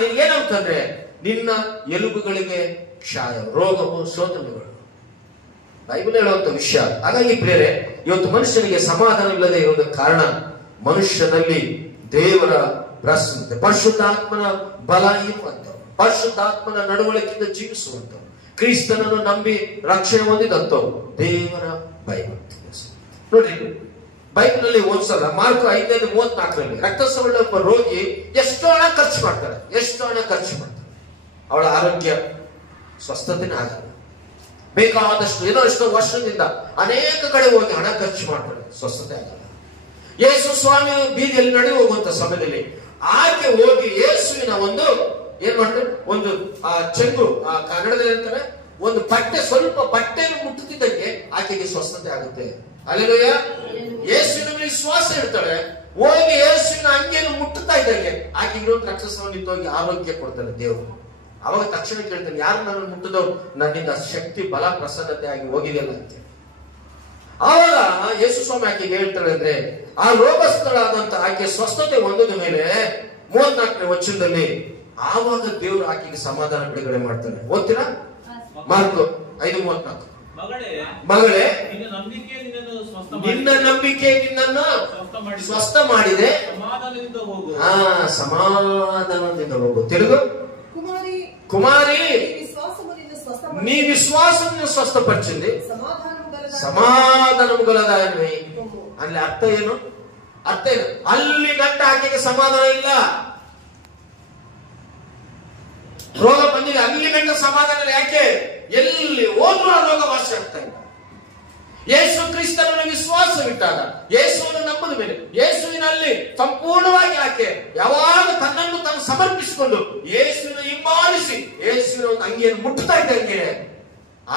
ನಿನ್ಗೇನಾಗ್ತದೆ? ನಿನ್ನ ಎಲುಬುಗಳಿಗೆ ಕ್ಷಾಯ, ರೋಗವು, ಶೋಧನೆಗಳು. ಬೈಬಲ್ ಹೇಳುವಂತ ವಿಷಯ. ಹಾಗಾಗಿ ಪ್ರಿಯರೇ, ಇವತ್ತು ಮನುಷ್ಯನಿಗೆ ಸಮಾಧಾನ ಇಲ್ಲದೆ ಇರುವುದಕ್ಕೆ ಕಾರಣ ಮನುಷ್ಯನಲ್ಲಿ ದೇವರ ಪ್ರಸನ್ನತೆ, ಪರಿಶುದ್ಧಾತ್ಮನ ಬಲ ಇರುವಂತವ್ರು, ಪರಿಶುದ್ಧಾತ್ಮನ ನಡವಳಿಕೆಯಿಂದ ಜೀವಿಸುವಂತವ್ರು, ಕ್ರಿಸ್ತನನ್ನು ನಂಬಿ ರಕ್ಷಣೆ ಹೊಂದಿದಂತವ್ರು, ದೇವರ ಭಯಭಕ್ತಿ. ನೋಡ್ರಿ, ಬೈಬಲ್ನಲ್ಲಿ ಓದಿಸಲ್ಲ, ಮಾರ್ಕ್ 5:34 ರಕ್ತಸ್ರಾವದ ಒಬ್ಬ ರೋಗಿ ಎಷ್ಟು ಹಣ ಖರ್ಚು ಮಾಡ್ತಾರೆ, ಅವಳ ಆರೋಗ್ಯ ಸ್ವಸ್ಥತೆನೇ ಆಗಲ್ಲ. ಬೇಕಾದಷ್ಟು ಎಷ್ಟೋ ವರ್ಷದಿಂದ ಅನೇಕ ಕಡೆ ಹೋಗಿ ಹಣ ಖರ್ಚು ಮಾಡ್ತಾರೆ, ಸ್ವಸ್ಥತೆ ಆಗಲ್ಲ. ಯೇಸು ಸ್ವಾಮಿ ಬೀದಿಯಲ್ಲಿ ನಡೆ ಹೋಗುವಂತ ಸಮಯದಲ್ಲಿ ಆಕೆ ಹೋಗಿ ಯೇಸುವಿನ ಏನ್ ಮಾಡ್ತಾರೆ, ಒಂದು ಚೆಂಡು ಕನ್ನಡದಲ್ಲಿ ಅಂತಾರೆ, ಒಂದು ಬಟ್ಟೆ, ಸ್ವಲ್ಪ ಬಟ್ಟೆಯನ್ನು ಮುಟ್ಟುತ್ತಿದ್ದಂಗೆ ಆಕೆಗೆ ಸ್ವಸ್ಥತೆ ಆಗುತ್ತೆ. ಅಲ್ಲೆಲೂಯಾ. ಯೇಸುವಿನ ಮೇಲೆ ವಿಶ್ವಾಸ ಇರ್ತಾಳೆ, ಹೋಗಿ ಯೇಸುವಿನ ಅಂಗಿಯನ್ನು ಮುಟ್ಟುತ್ತಾ ಇದ್ದಂಗೆ ಆಕೆಗೆ ಇರುವಂತ ರಕ್ತಸ್ರಾವ ನಿಂತೋಗಿ ಆರೋಗ್ಯ ಕೊಡ್ತಾನೆ ದೇವರು. ಅವಾಗ ತಕ್ಷಣ ಕೇಳ್ತಾನೆ, ಯಾರು ನನ್ನನ್ನು ಮುಟ್ಟಿದವ್ರು, ನನ್ನಿಂದ ಶಕ್ತಿ, ಬಲ, ಪ್ರಸನ್ನತೆ ಆಗಿ ಹೋಗಿದೆಯಲ್ಲ ಅಂತ. ಆವಾಗ ಯೇಸು ಸ್ವಾಮಿ ಆಕೆಗೆ ಹೇಳ್ತಾಳೆ ಅಂದ್ರೆ, ಆ ರೋಗಸ್ಥಳಾದಂತ ಆಕೆ ಸ್ವಸ್ಥತೆ ಹೊಂದಿದ ಮೇಲೆ 34ನೇ ವಚನದಲ್ಲಿ ಆವಾಗ ದೇವರು ಆಕೆಗೆ ಸಮಾಧಾನ ಬಿಡುಗಡೆ ಮಾಡ್ತಾನೆ. ಓದ್ತೀರಾ? ಮಾರ್ಕ್ 5:34. ಮಗಳೇ, ನಿನ್ನ ನಂಬಿಕೆ ನಿನ್ನನ್ನು ಸ್ವಸ್ಥ ಮಾಡಿದೆ, ಸಮಾಧಾನದಿಂದ ಹೋಗು. తెలుగు, కుమారి నీ విశ్వాసమును స్వస్థపరిచింది, సమాధానము గలదాయని. ಅಲ್ಲಿ ಅರ್ಥ ಏನು? ಅಲ್ಲಿ ಗಂಟ ಆಕೆಗೆ ಸಮಾಧಾನ ಇಲ್ಲ, ರೋಗ ಬಂದಿದೆ, ಅಲ್ಲಿ ಗಂಟ ಸಮಾಧಾನ ಇಲ್ಲ. ಯಾಕೆ? ಎಲ್ಲಿ ಹೋದ್ರೂ ಆ ರೋಗ ವಾಸಿ ಆಗ್ತಾ ಇಲ್ಲ. ಯೇಸು ಕ್ರಿಸ್ತನನ್ನು ವಿಶ್ವಾಸವಿಟ್ಟಾಗ, ಯೇಸುವನ್ನು ನಂಬದ ಮೇಲೆ, ಯೇಸುವಿನಲ್ಲಿ ಸಂಪೂರ್ಣವಾಗಿ ಆಕೆ ಯಾವಾಗ ತನ್ನನ್ನು ತಾನು ಸಮರ್ಪಿಸಿಕೊಂಡು ಯೇಸುವಿನ ಹಿಂಬಾಲಿಸಿ ಯೇಸುವಿನ ಒಂದು ಅಂಗಿಯನ್ನು ಮುಟ್ಟುತ್ತಾ ಇದ್ದಂಗೆ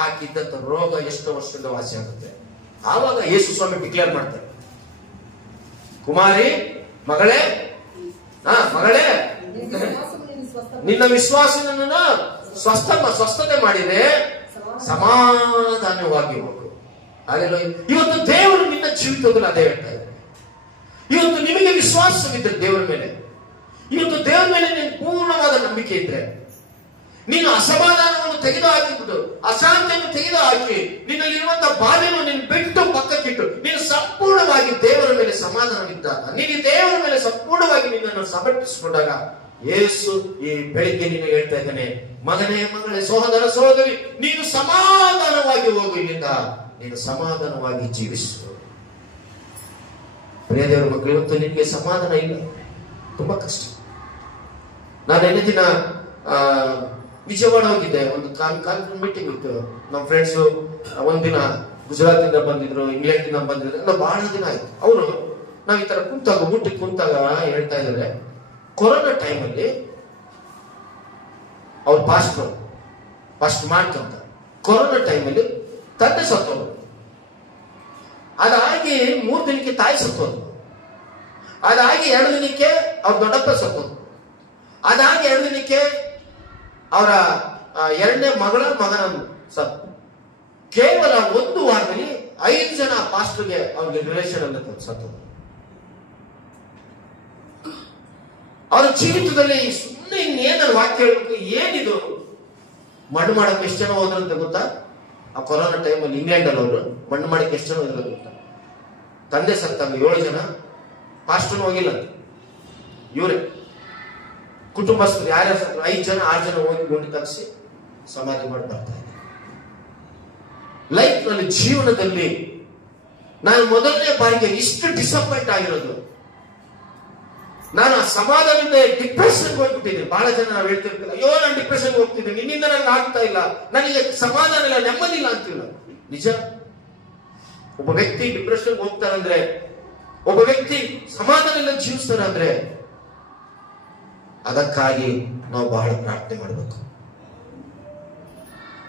ಆಕಿದ್ದಂತ ರೋಗ ಎಷ್ಟೋ ವರ್ಷದಿಂದ ವಾಸಿ ಆಗುತ್ತೆ. ಆವಾಗ ಯೇಸು ಸ್ವಾಮಿ ಡಿಕ್ಲೇರ್ ಮಾಡ್ತಾರೆ, ಕುಮಾರಿ, ಮಗಳೇ, ನಿನ್ನ ವಿಶ್ವಾಸವನ್ನು ಸ್ವಸ್ಥತೆ ಮಾಡಿದೆ, ಸಮಾಧಾನವಾಗಿ ಹೋಗು. ಇವತ್ತು ದೇವರು ನಿನ್ನ ಜೀವಿತದಲ್ಲಿ ಅದೇ ಹೇಳ್ತಾ ಇದ್ದಾರೆ. ಇವತ್ತು ನಿಮಗೆ ವಿಶ್ವಾಸವಿದ್ದರೆ ದೇವರ ಮೇಲೆ, ಇವತ್ತು ದೇವರ ಮೇಲೆ ನೀನು ಪೂರ್ಣವಾದ ನಂಬಿಕೆ ಇದ್ರೆ, ನೀನು ಅಸಮಾಧಾನವನ್ನು ತೆಗೆದು ಹಾಕಿಬಿಟ್ಟು, ಅಶಾಂತಿಯನ್ನು ತೆಗೆದು ಹಾಕಿ, ನಿನ್ನಲ್ಲಿರುವಂತಹ ಬಾಧೆಯನ್ನು ನೀನು ಬಿಟ್ಟು ಪಕ್ಕಕ್ಕಿಟ್ಟು, ನೀನು ಸಂಪೂರ್ಣವಾಗಿ ದೇವರ ಮೇಲೆ ಸಮಾಧಾನವಿದ್ದಾಗ, ನೀನು ದೇವರ ಮೇಲೆ ಸಂಪೂರ್ಣವಾಗಿ ನಿನ್ನನ್ನು ಸಮರ್ಪಿಸಿಕೊಂಡಾಗ, ಯೇಸು ಈ ಬೆಳಿಗ್ಗೆ ನೀನು ಹೇಳ್ತಾ ಇದ್ದಾನೆ, ಮಗನೇ, ಮಗಳೇ, ಸಹೋದರ, ಸಹೋದರಿ, ನೀನು ಸಮಾಧಾನವಾಗಿ ಹೋಗು, ಇಲ್ಲಿಂದ ನೀನು ಸಮಾಧಾನವಾಗಿ ಜೀವಿಸು. ಪ್ರಿಯ ದೇವರ ಮಕ್ಕಳು, ಇವತ್ತು ನಿನಗೆ ಸಮಾಧಾನ ಇಲ್ಲ, ತುಂಬಾ ಕಷ್ಟ. ನಾನು ಎಣ್ಣೆ ದಿನ ವಿಜಯವಾಡ ಹೋಗಿದ್ದೆ, ಒಂದು ಮೀಟಿಂಗ್ ಇತ್ತು. ನಮ್ಮ ಫ್ರೆಂಡ್ಸು ಒಂದಿನ ಗುಜರಾತ್ ಇಂದ ಬಂದಿದ್ರು, ಇಂಗ್ಲೆಂಡ್ ಇಂದ ಬಂದಿದ್ರು, ಎಲ್ಲ ಬಹಳ ದಿನ ಆಯ್ತು. ಅವರು ನಾವ್ ಈ ತರ ಕುಂತಾಗ, ಊಟಕ್ಕೆ ಕುಂತಾಗ ಹೇಳ್ತಾ ಇದ್ದಾರೆ, ಕೊರೋನಾ ಟೈಮಲ್ಲಿ ಅವ್ರು ಪಾಸ್ಟ್ ಮಾಡ್ಕೊಂತ ಕೊರೋನಾ ಟೈಮಲ್ಲಿ ತಂದೆ ಸತ್ತೋದು, ಅದಾಗಿ 3 ದಿನಕ್ಕೆ ತಾಯಿ ಸತ್ತೋದು, ಅದಾಗಿ 2 ದಿನಕ್ಕೆ ಅವ್ರ ದೊಡ್ಡಪ್ಪ ಸತ್ತೋದು, ಅದಾಗಿ 2 ದಿನಕ್ಕೆ ಅವರ 2ನೇ ಮಗನ ಸತ್ತು. ಕೇವಲ 1 ವಾರದಲ್ಲಿ 5 ಜನ ಪಾಸ್ಟರ್ಗೆ ಅವ್ರಿಗೆ ರಿಲೇಷನ್ ಅಂತ ಸತ್ತೋದು. ಅವರ ಜೀವಿತದಲ್ಲಿ ಸುಮ್ಮನೆ ಇನ್ನೇನಾದ್ರು ವಾಕ್ಯ ಹೇಳ್ಬೇಕು, ಏನಿದು ಮಣ್ಣು ಮಾಡಕ್ಕೆ ಎಷ್ಟು ಜನ ಹೋದ್ರಂತ ಗೊತ್ತಾ? ಆ ಕೊರೋನಾ ಟೈಮಲ್ಲಿ ಇಂಗ್ಲೆಂಡ್ ಅಲ್ಲಿ ಅವರು ಮಣ್ಣು ಮಾಡಕ್ಕೆ ಎಷ್ಟು ಜನ ಹೋದ್ರು ಗೊತ್ತಾ? ತಂದೆ ಸತ್ತಾಗ 7 ಜನ, ಪಾಸ್ಟರ್ ಹೋಗಿಲ್ಲ, ಇವರೇ ಕುಟುಂಬಸ್ಥರು ಯಾರ್ಯಾರು ಸತ್ತರು 5 ಜನ 6 ಜನ ಹೋಗಿ ಗುಂಡು ತರಿಸಿ ಸಮಾಧಿ ಮಾಡಿ ಬರ್ತಾ ಇದೆ. ಲೈಫ್ ನಲ್ಲಿ, ಜೀವನದಲ್ಲಿ ನಾನು ಮೊದಲನೇ ಬಾರಿಗೆ ಇಷ್ಟು ಡಿಸಪಾಯಿಂಟ್ ಆಗಿರೋದು. ನಾನು ಆ ಸಮಾಧಾನದಿಂದ ಡಿಪ್ರೆಷನ್ ಹೋಗ್ಬಿಟ್ಟಿದ್ದೀನಿ. ಬಹಳ ಜನ ನಾವು ಹೇಳ್ತಿರ್ತೀವಿ, ಅಯ್ಯೋ ನಾನು ಡಿಪ್ರೆಷನ್ ಹೋಗ್ತಿದ್ದೀನಿ, ನಿನ್ನಿಂದ ನನಗೆ ಆಗ್ತಾ ಇಲ್ಲ, ನನಗೆ ಸಮಾಧಾನ ಇಲ್ಲ, ನೆಮ್ಮದಿಲ್ಲ ಅಂತಿಲ್ಲ. ನಿಜ, ಒಬ್ಬ ವ್ಯಕ್ತಿ ಡಿಪ್ರೆಷನ್ ಹೋಗ್ತಾರಂದ್ರೆ, ಒಬ್ಬ ವ್ಯಕ್ತಿ ಸಮಾಧಾನ ಇಲ್ಲ ಜೀವಿಸ್ತಾರಂದ್ರೆ, ಅದಕ್ಕಾಗಿ ನಾವು ಬಹಳ ಪ್ರಾರ್ಥನೆ ಮಾಡಬೇಕು.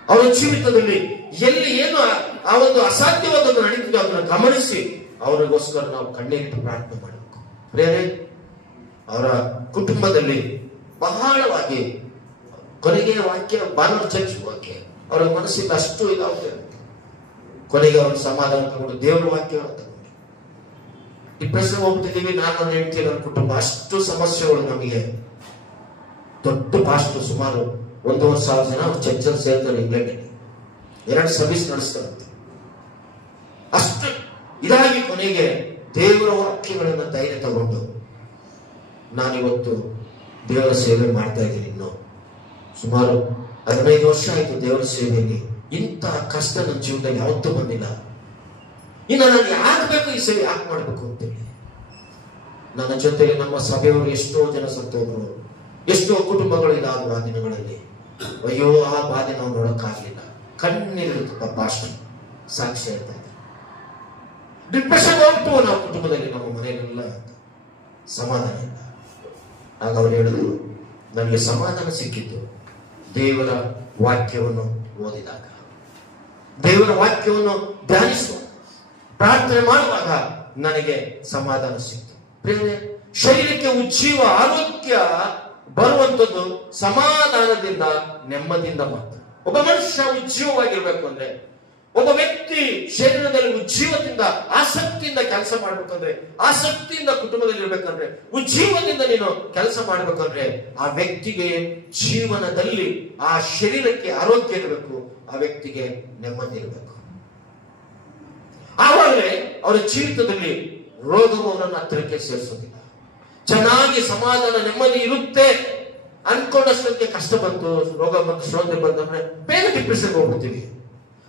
ಅವರ ಜೀವಿತದಲ್ಲಿ ಎಲ್ಲಿ ಏನು ಆ ಒಂದು ಅಸಾಧ್ಯವಾದದ್ದು ನಡೀತಿದೆ ಅದನ್ನು ಗಮನಿಸಿ ಅವರಿಗೋಸ್ಕರ ನಾವು ಕಣ್ಣೀರಿಟ್ಟು ಪ್ರಾರ್ಥನೆ ಮಾಡಬೇಕು. ಬೇರೆ ಅವರ ಕುಟುಂಬದಲ್ಲಿ ಬಹಳವಾಗಿ ಕೊನೆಗೆ ವಾಕ್ಯ ಭಾನುವಾರ ಚರ್ಚ್ ವಾಕ್ಯ ಅವರ ಮನಸ್ಸಿಂದ ಅಷ್ಟು ಇದಾಗುತ್ತೆ. ಕೊನೆಗೆ ಅವ್ರ ಸಮಾಧಾನ ತಗೊಂಡು ದೇವರ ವಾಕ್ಯ ತಗೊಂಡು ಡಿಪ್ರೆಷನ್ ಹೋಗ್ತಿದ್ದೀವಿ. ನಾನು ನನ್ನ ಹೆಂಡತಿ, ನನ್ನ ಕುಟುಂಬ, ಅಷ್ಟು ಸಮಸ್ಯೆಗಳು ನಮಗೆ. ದೊಡ್ಡ ಪಾಸ್ಟರ್, ಸುಮಾರು 1,500 ಜನ ಚರ್ಚಲ್ಲಿ ಸೇರ್ತಾರೆ ಇಂಗ್ಲೆಂಡ್, 2 ಸರ್ವಿಸ್ ನಡೆಸ್ತಾರಂತೆ. ಅಷ್ಟು ಇದಾಗಿ ಕೊನೆಗೆ ದೇವರ ವಾಕ್ಯಗಳನ್ನು ಧೈರ್ಯ ತಗೊಂಡು ನಾನಿವತ್ತು ದೇವರ ಸೇವೆ ಮಾಡ್ತಾ ಇದ್ದೀನಿ. ಇನ್ನು ಸುಮಾರು 15 ವರ್ಷ ಆಯ್ತು ದೇವರ ಸೇವೆಯಲ್ಲಿ. ಇಂತಹ ಕಷ್ಟ ನನ್ನ ಜೀವನದಲ್ಲಿ ಯಾವತ್ತೂ ಬಂದಿಲ್ಲ. ಇನ್ನು ನಾನು ಯಾಕೆ ಬೇಕು ಈ ಸೇವೆ ಯಾಕೆ ಮಾಡಬೇಕು ಅಂತೇಳಿ. ನನ್ನ ಜೊತೆಗೆ ನಮ್ಮ ಸಭೆಯವರು ಎಷ್ಟೋ ಜನ ಸತ್ತೋದ್ರು, ಎಷ್ಟೋ ಕುಟುಂಬಗಳು ಇದಾದ್ರು ಆ ದಿನಗಳಲ್ಲಿ. ಅಯ್ಯೋ, ಆ ಬಾಧೆ ನಾವು ನೋಡಕ್ಕಾಗ್ಲಿಲ್ಲ. ಕಣ್ಣೀರಿರುತ್ತೆ ಪಾಪ, ಅಷ್ಟು ಸಾಕ್ಷಿ ಹೇಳ್ತಾ ಇದ್ದಾರೆ. ಡಿಪ್ರೆಷನ್ ಹೋಗ್ತು ನಾವು ಕುಟುಂಬದಲ್ಲಿ, ನಮ್ಮ ಮನೆಯಲ್ಲೆಲ್ಲ ಸಮಾಧಾನ ಇಲ್ಲ. ಆಗ ಅವ್ರು ಹೇಳಿದ್ರು, ನನಗೆ ಸಮಾಧಾನ ಸಿಕ್ಕಿದ್ದು ದೇವರ ವಾಕ್ಯವನ್ನು ಓದಿದಾಗ, ದೇವರ ವಾಕ್ಯವನ್ನು ಧ್ಯಾನಿಸುವ, ಪ್ರಾರ್ಥನೆ ಮಾಡುವಾಗ ನನಗೆ ಸಮಾಧಾನ ಸಿಕ್ತು. ಶರೀರಕ್ಕೆ ಉಜ್ಜೀವ, ಆರೋಗ್ಯ ಬರುವಂಥದ್ದು ಸಮಾಧಾನದಿಂದ, ನೆಮ್ಮದಿಯಿಂದ ಮಾತ್ರ. ಒಬ್ಬ ಮನುಷ್ಯ ಉಜ್ಜೀವವಾಗಿರ್ಬೇಕು ಅಂದ್ರೆ, ಒಬ್ಬ ವ್ಯಕ್ತಿ ಶರೀರದಲ್ಲಿ ಉಜ್ಜೀವದಿಂದ, ಆಸಕ್ತಿಯಿಂದ ಕೆಲಸ ಮಾಡ್ಬೇಕಂದ್ರೆ, ಆಸಕ್ತಿಯಿಂದ ಕುಟುಂಬದಲ್ಲಿ ಇರ್ಬೇಕಂದ್ರೆ, ಉಜ್ಜೀವದಿಂದ ನೀನು ಕೆಲಸ ಮಾಡ್ಬೇಕಂದ್ರೆ, ಆ ವ್ಯಕ್ತಿಗೆ ಜೀವನದಲ್ಲಿ ಆ ಶರೀರಕ್ಕೆ ಆರೋಗ್ಯ ಇರಬೇಕು, ಆ ವ್ಯಕ್ತಿಗೆ ನೆಮ್ಮದಿ ಇರಬೇಕು. ಆವಾಗಲೇ ಅವರ ಜೀವಿತದಲ್ಲಿ ರೋಗವು ಅವರನ್ನು ಹತ್ತಿರಕ್ಕೆ ಸೇರಿಸೋದಿಲ್ಲ. ಚೆನ್ನಾಗಿ ಸಮಾಧಾನ ನೆಮ್ಮದಿ ಇರುತ್ತೆ ಅನ್ಕೊಂಡಷ್ಟಕ್ಕೆ ಕಷ್ಟ ಬಂತು, ರೋಗ ಬಂತು, ಶೋಧನೆ ಬಂತಂದ್ರೆ ಬೇಗ ಡಿಪ್ರೆಷನ್ ಹೋಗ್ಬಿಡ್ತೀವಿ.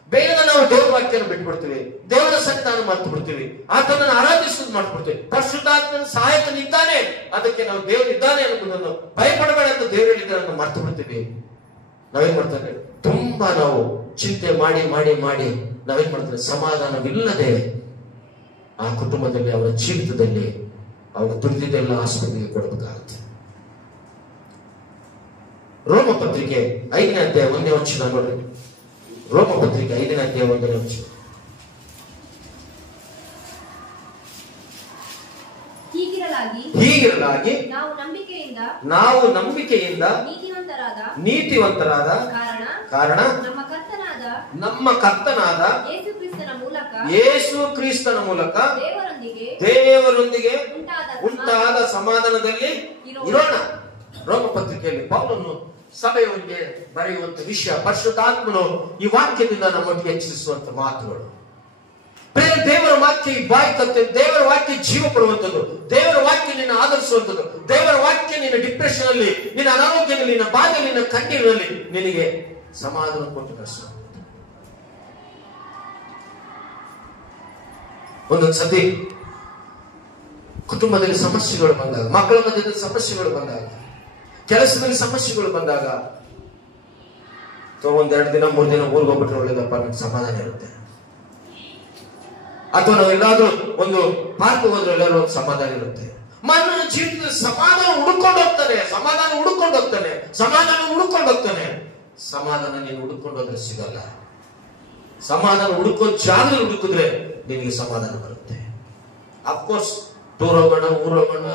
ಬೇಗ ನಾವು ದೇವರ ವಾಕ್ಯನ ಬಿಟ್ಬಿಡ್ತೀವಿ, ದೇವರ ಸನ್ನಿಧಾನ ಮರ್ತು ಬಿಡ್ತೀವಿ, ಆತನನ್ನು ಆರಾಧಿಸೋದು ಮಾಡ್ಬಿಡ್ತೀವಿ. ಪರಿಶುದ್ಧಾತ್ಮನ ಸಹಾಯಕನಿದ್ದಾನೆ, ಅದಕ್ಕೆ ನಾವು ದೇವರಿದ್ದಾನೆ ಅನ್ನೋದನ್ನು ಭಯಪಡಬೇಡ ಅಂತ ದೇವರು ಹೇಳಿದ್ದನ್ನು ಮರ್ತು ಬಿಡ್ತೀವಿ. ನಾವೇನ್ ಮಾಡ್ತಾರೆ, ತುಂಬಾ ನಾವು ಚಿಂತೆ ಮಾಡಿ ಮಾಡಿ ಮಾಡಿ ನಾವೇನ್ ಮಾಡ್ತಾರೆ, ಸಮಾಧಾನವಿಲ್ಲದೆ ಆ ಕುಟುಂಬದಲ್ಲಿ, ಅವರ ಜೀವಿತದಲ್ಲಿ ಅವರು ದುಡಿದಿದ್ದೆಲ್ಲ ಆಸ್ಪತ್ರೆಗೆ ಕೊಡಬೇಕಾಗುತ್ತೆ. ರೋಮ ಪತ್ರಿಕೆ 5ನೇ ಅಧ್ಯಾಯ 1ನೇ ವಚನ ನೋಡ್ರಿ. ರೋಮ ಪತ್ರಿಕೆ 5ನೇ ಅಧ್ಯಾಯ 1ನೇ ವಚನ. ಹೀಗಿರಲಾಗಿ ನಾವು ನಂಬಿಕೆಯಿಂದ ನೀತಿವಂತರಾದ ಕಾರಣ ನಮ್ಮ ಕರ್ತನಾದ ಯೇಸು ಕ್ರಿಸ್ತನ ಮೂಲಕ ದೇವರೊಂದಿಗೆ ಉಂಟಾದ ಸಮಾಧಾನದಲ್ಲಿ ಇರೋಣ. ರೋಮ ಪತ್ರಿಕೆಯಲ್ಲಿ ಪೌಲನು ಸಭೆಯವರಿಗೆ ಬರೆಯುವಂತ ವಿಷಯ, ಪರಿಶುದ್ಧಾತ್ಮನು ಈ ವಾಕ್ಯದಿಂದ ನಮ್ಮೊಟ್ಟಿಗೆ ಹೆಚ್ಚಿಸುವಂತ ಮಾತುಗಳು. ದೇವರ ವಾಕ್ಯ ಈ ಬಾಯಿ ಕತ್ತೆ, ದೇವರ ವಾಕ್ಯ ಜೀವ ಕೊಡುವಂಥದ್ದು, ದೇವರ ವಾಕ್ಯ ನಿನ್ನ ಆಧರಿಸುವಂಥದ್ದು, ದೇವರ ವಾಕ್ಯ ನಿನ್ನ ಡಿಪ್ರೆಷನ್ ಅಲ್ಲಿ, ನಿನ್ನ ಅನಾರೋಗ್ಯದಲ್ಲಿ, ನಿನ್ನ ಬಾಧೆಯಲ್ಲಿ, ನಿನ್ನ ಕಣ್ಣೀರಿನಲ್ಲಿ ನಿನಗೆ ಸಮಾಧಾನ ಕೊಟ್ಟು ಕಳಿಸುವ. ಒಂದೊಂದು ಸತಿ ಕುಟುಂಬದಲ್ಲಿ ಸಮಸ್ಯೆಗಳು ಬಂದಾಗ, ಮಕ್ಕಳ ಮಧ್ಯದಲ್ಲಿ ಸಮಸ್ಯೆಗಳು ಬಂದಾಗ, ಕೆಲಸದಲ್ಲಿ ಸಮಸ್ಯೆಗಳು ಬಂದಾಗ, ಒಂದೆರಡು ದಿನ 3 ದಿನ ಊರಿಗೆ ಹೋಗ್ಬಿಟ್ರೆ ಒಳ್ಳೇದಪ್ಪ, ನನಗೆ ಸಮಾಧಾನ ಇರುತ್ತೆ. ಅಥವಾ ನಾವು ಎಲ್ಲಾದ್ರೂ ಒಂದು ಪಾರ್ಕ್ ಹೋದ್ರೆ ಎಲ್ಲರೂ ಸಮಾಧಾನ ಇರುತ್ತೆ. ಮಾನವನ ಜೀವಿತದಲ್ಲಿ ಸಮಾಧಾನ ಹುಡುಕೊಂಡು ಹೋಗ್ತಾನೆ, ಸಮಾಧಾನ ಹುಡುಕೊಂಡು ಹೋಗ್ತಾನೆ, ಸಮಾಧಾನ ಹುಡುಕೊಂಡು ಹೋಗ್ತಾನೆ. ಸಮಾಧಾನ ನೀನು ಹುಡುಕೊಂಡು ಹೋದ್ರೆ ಸಿಗಲ್ಲ. ಸಮಾಧಾನ ಹುಡುಕೋ ಜಾಗದಲ್ಲಿ ಹುಡುಕಿದ್ರೆ ನಿನಗೆ ಸಮಾಧಾನ ಬರುತ್ತೆ. ಅಫ್ಕೋರ್ಸ್ ಟೂರ್ ಹೋಗೋಣ, ಊರ್ ಹೋಗೋಣ,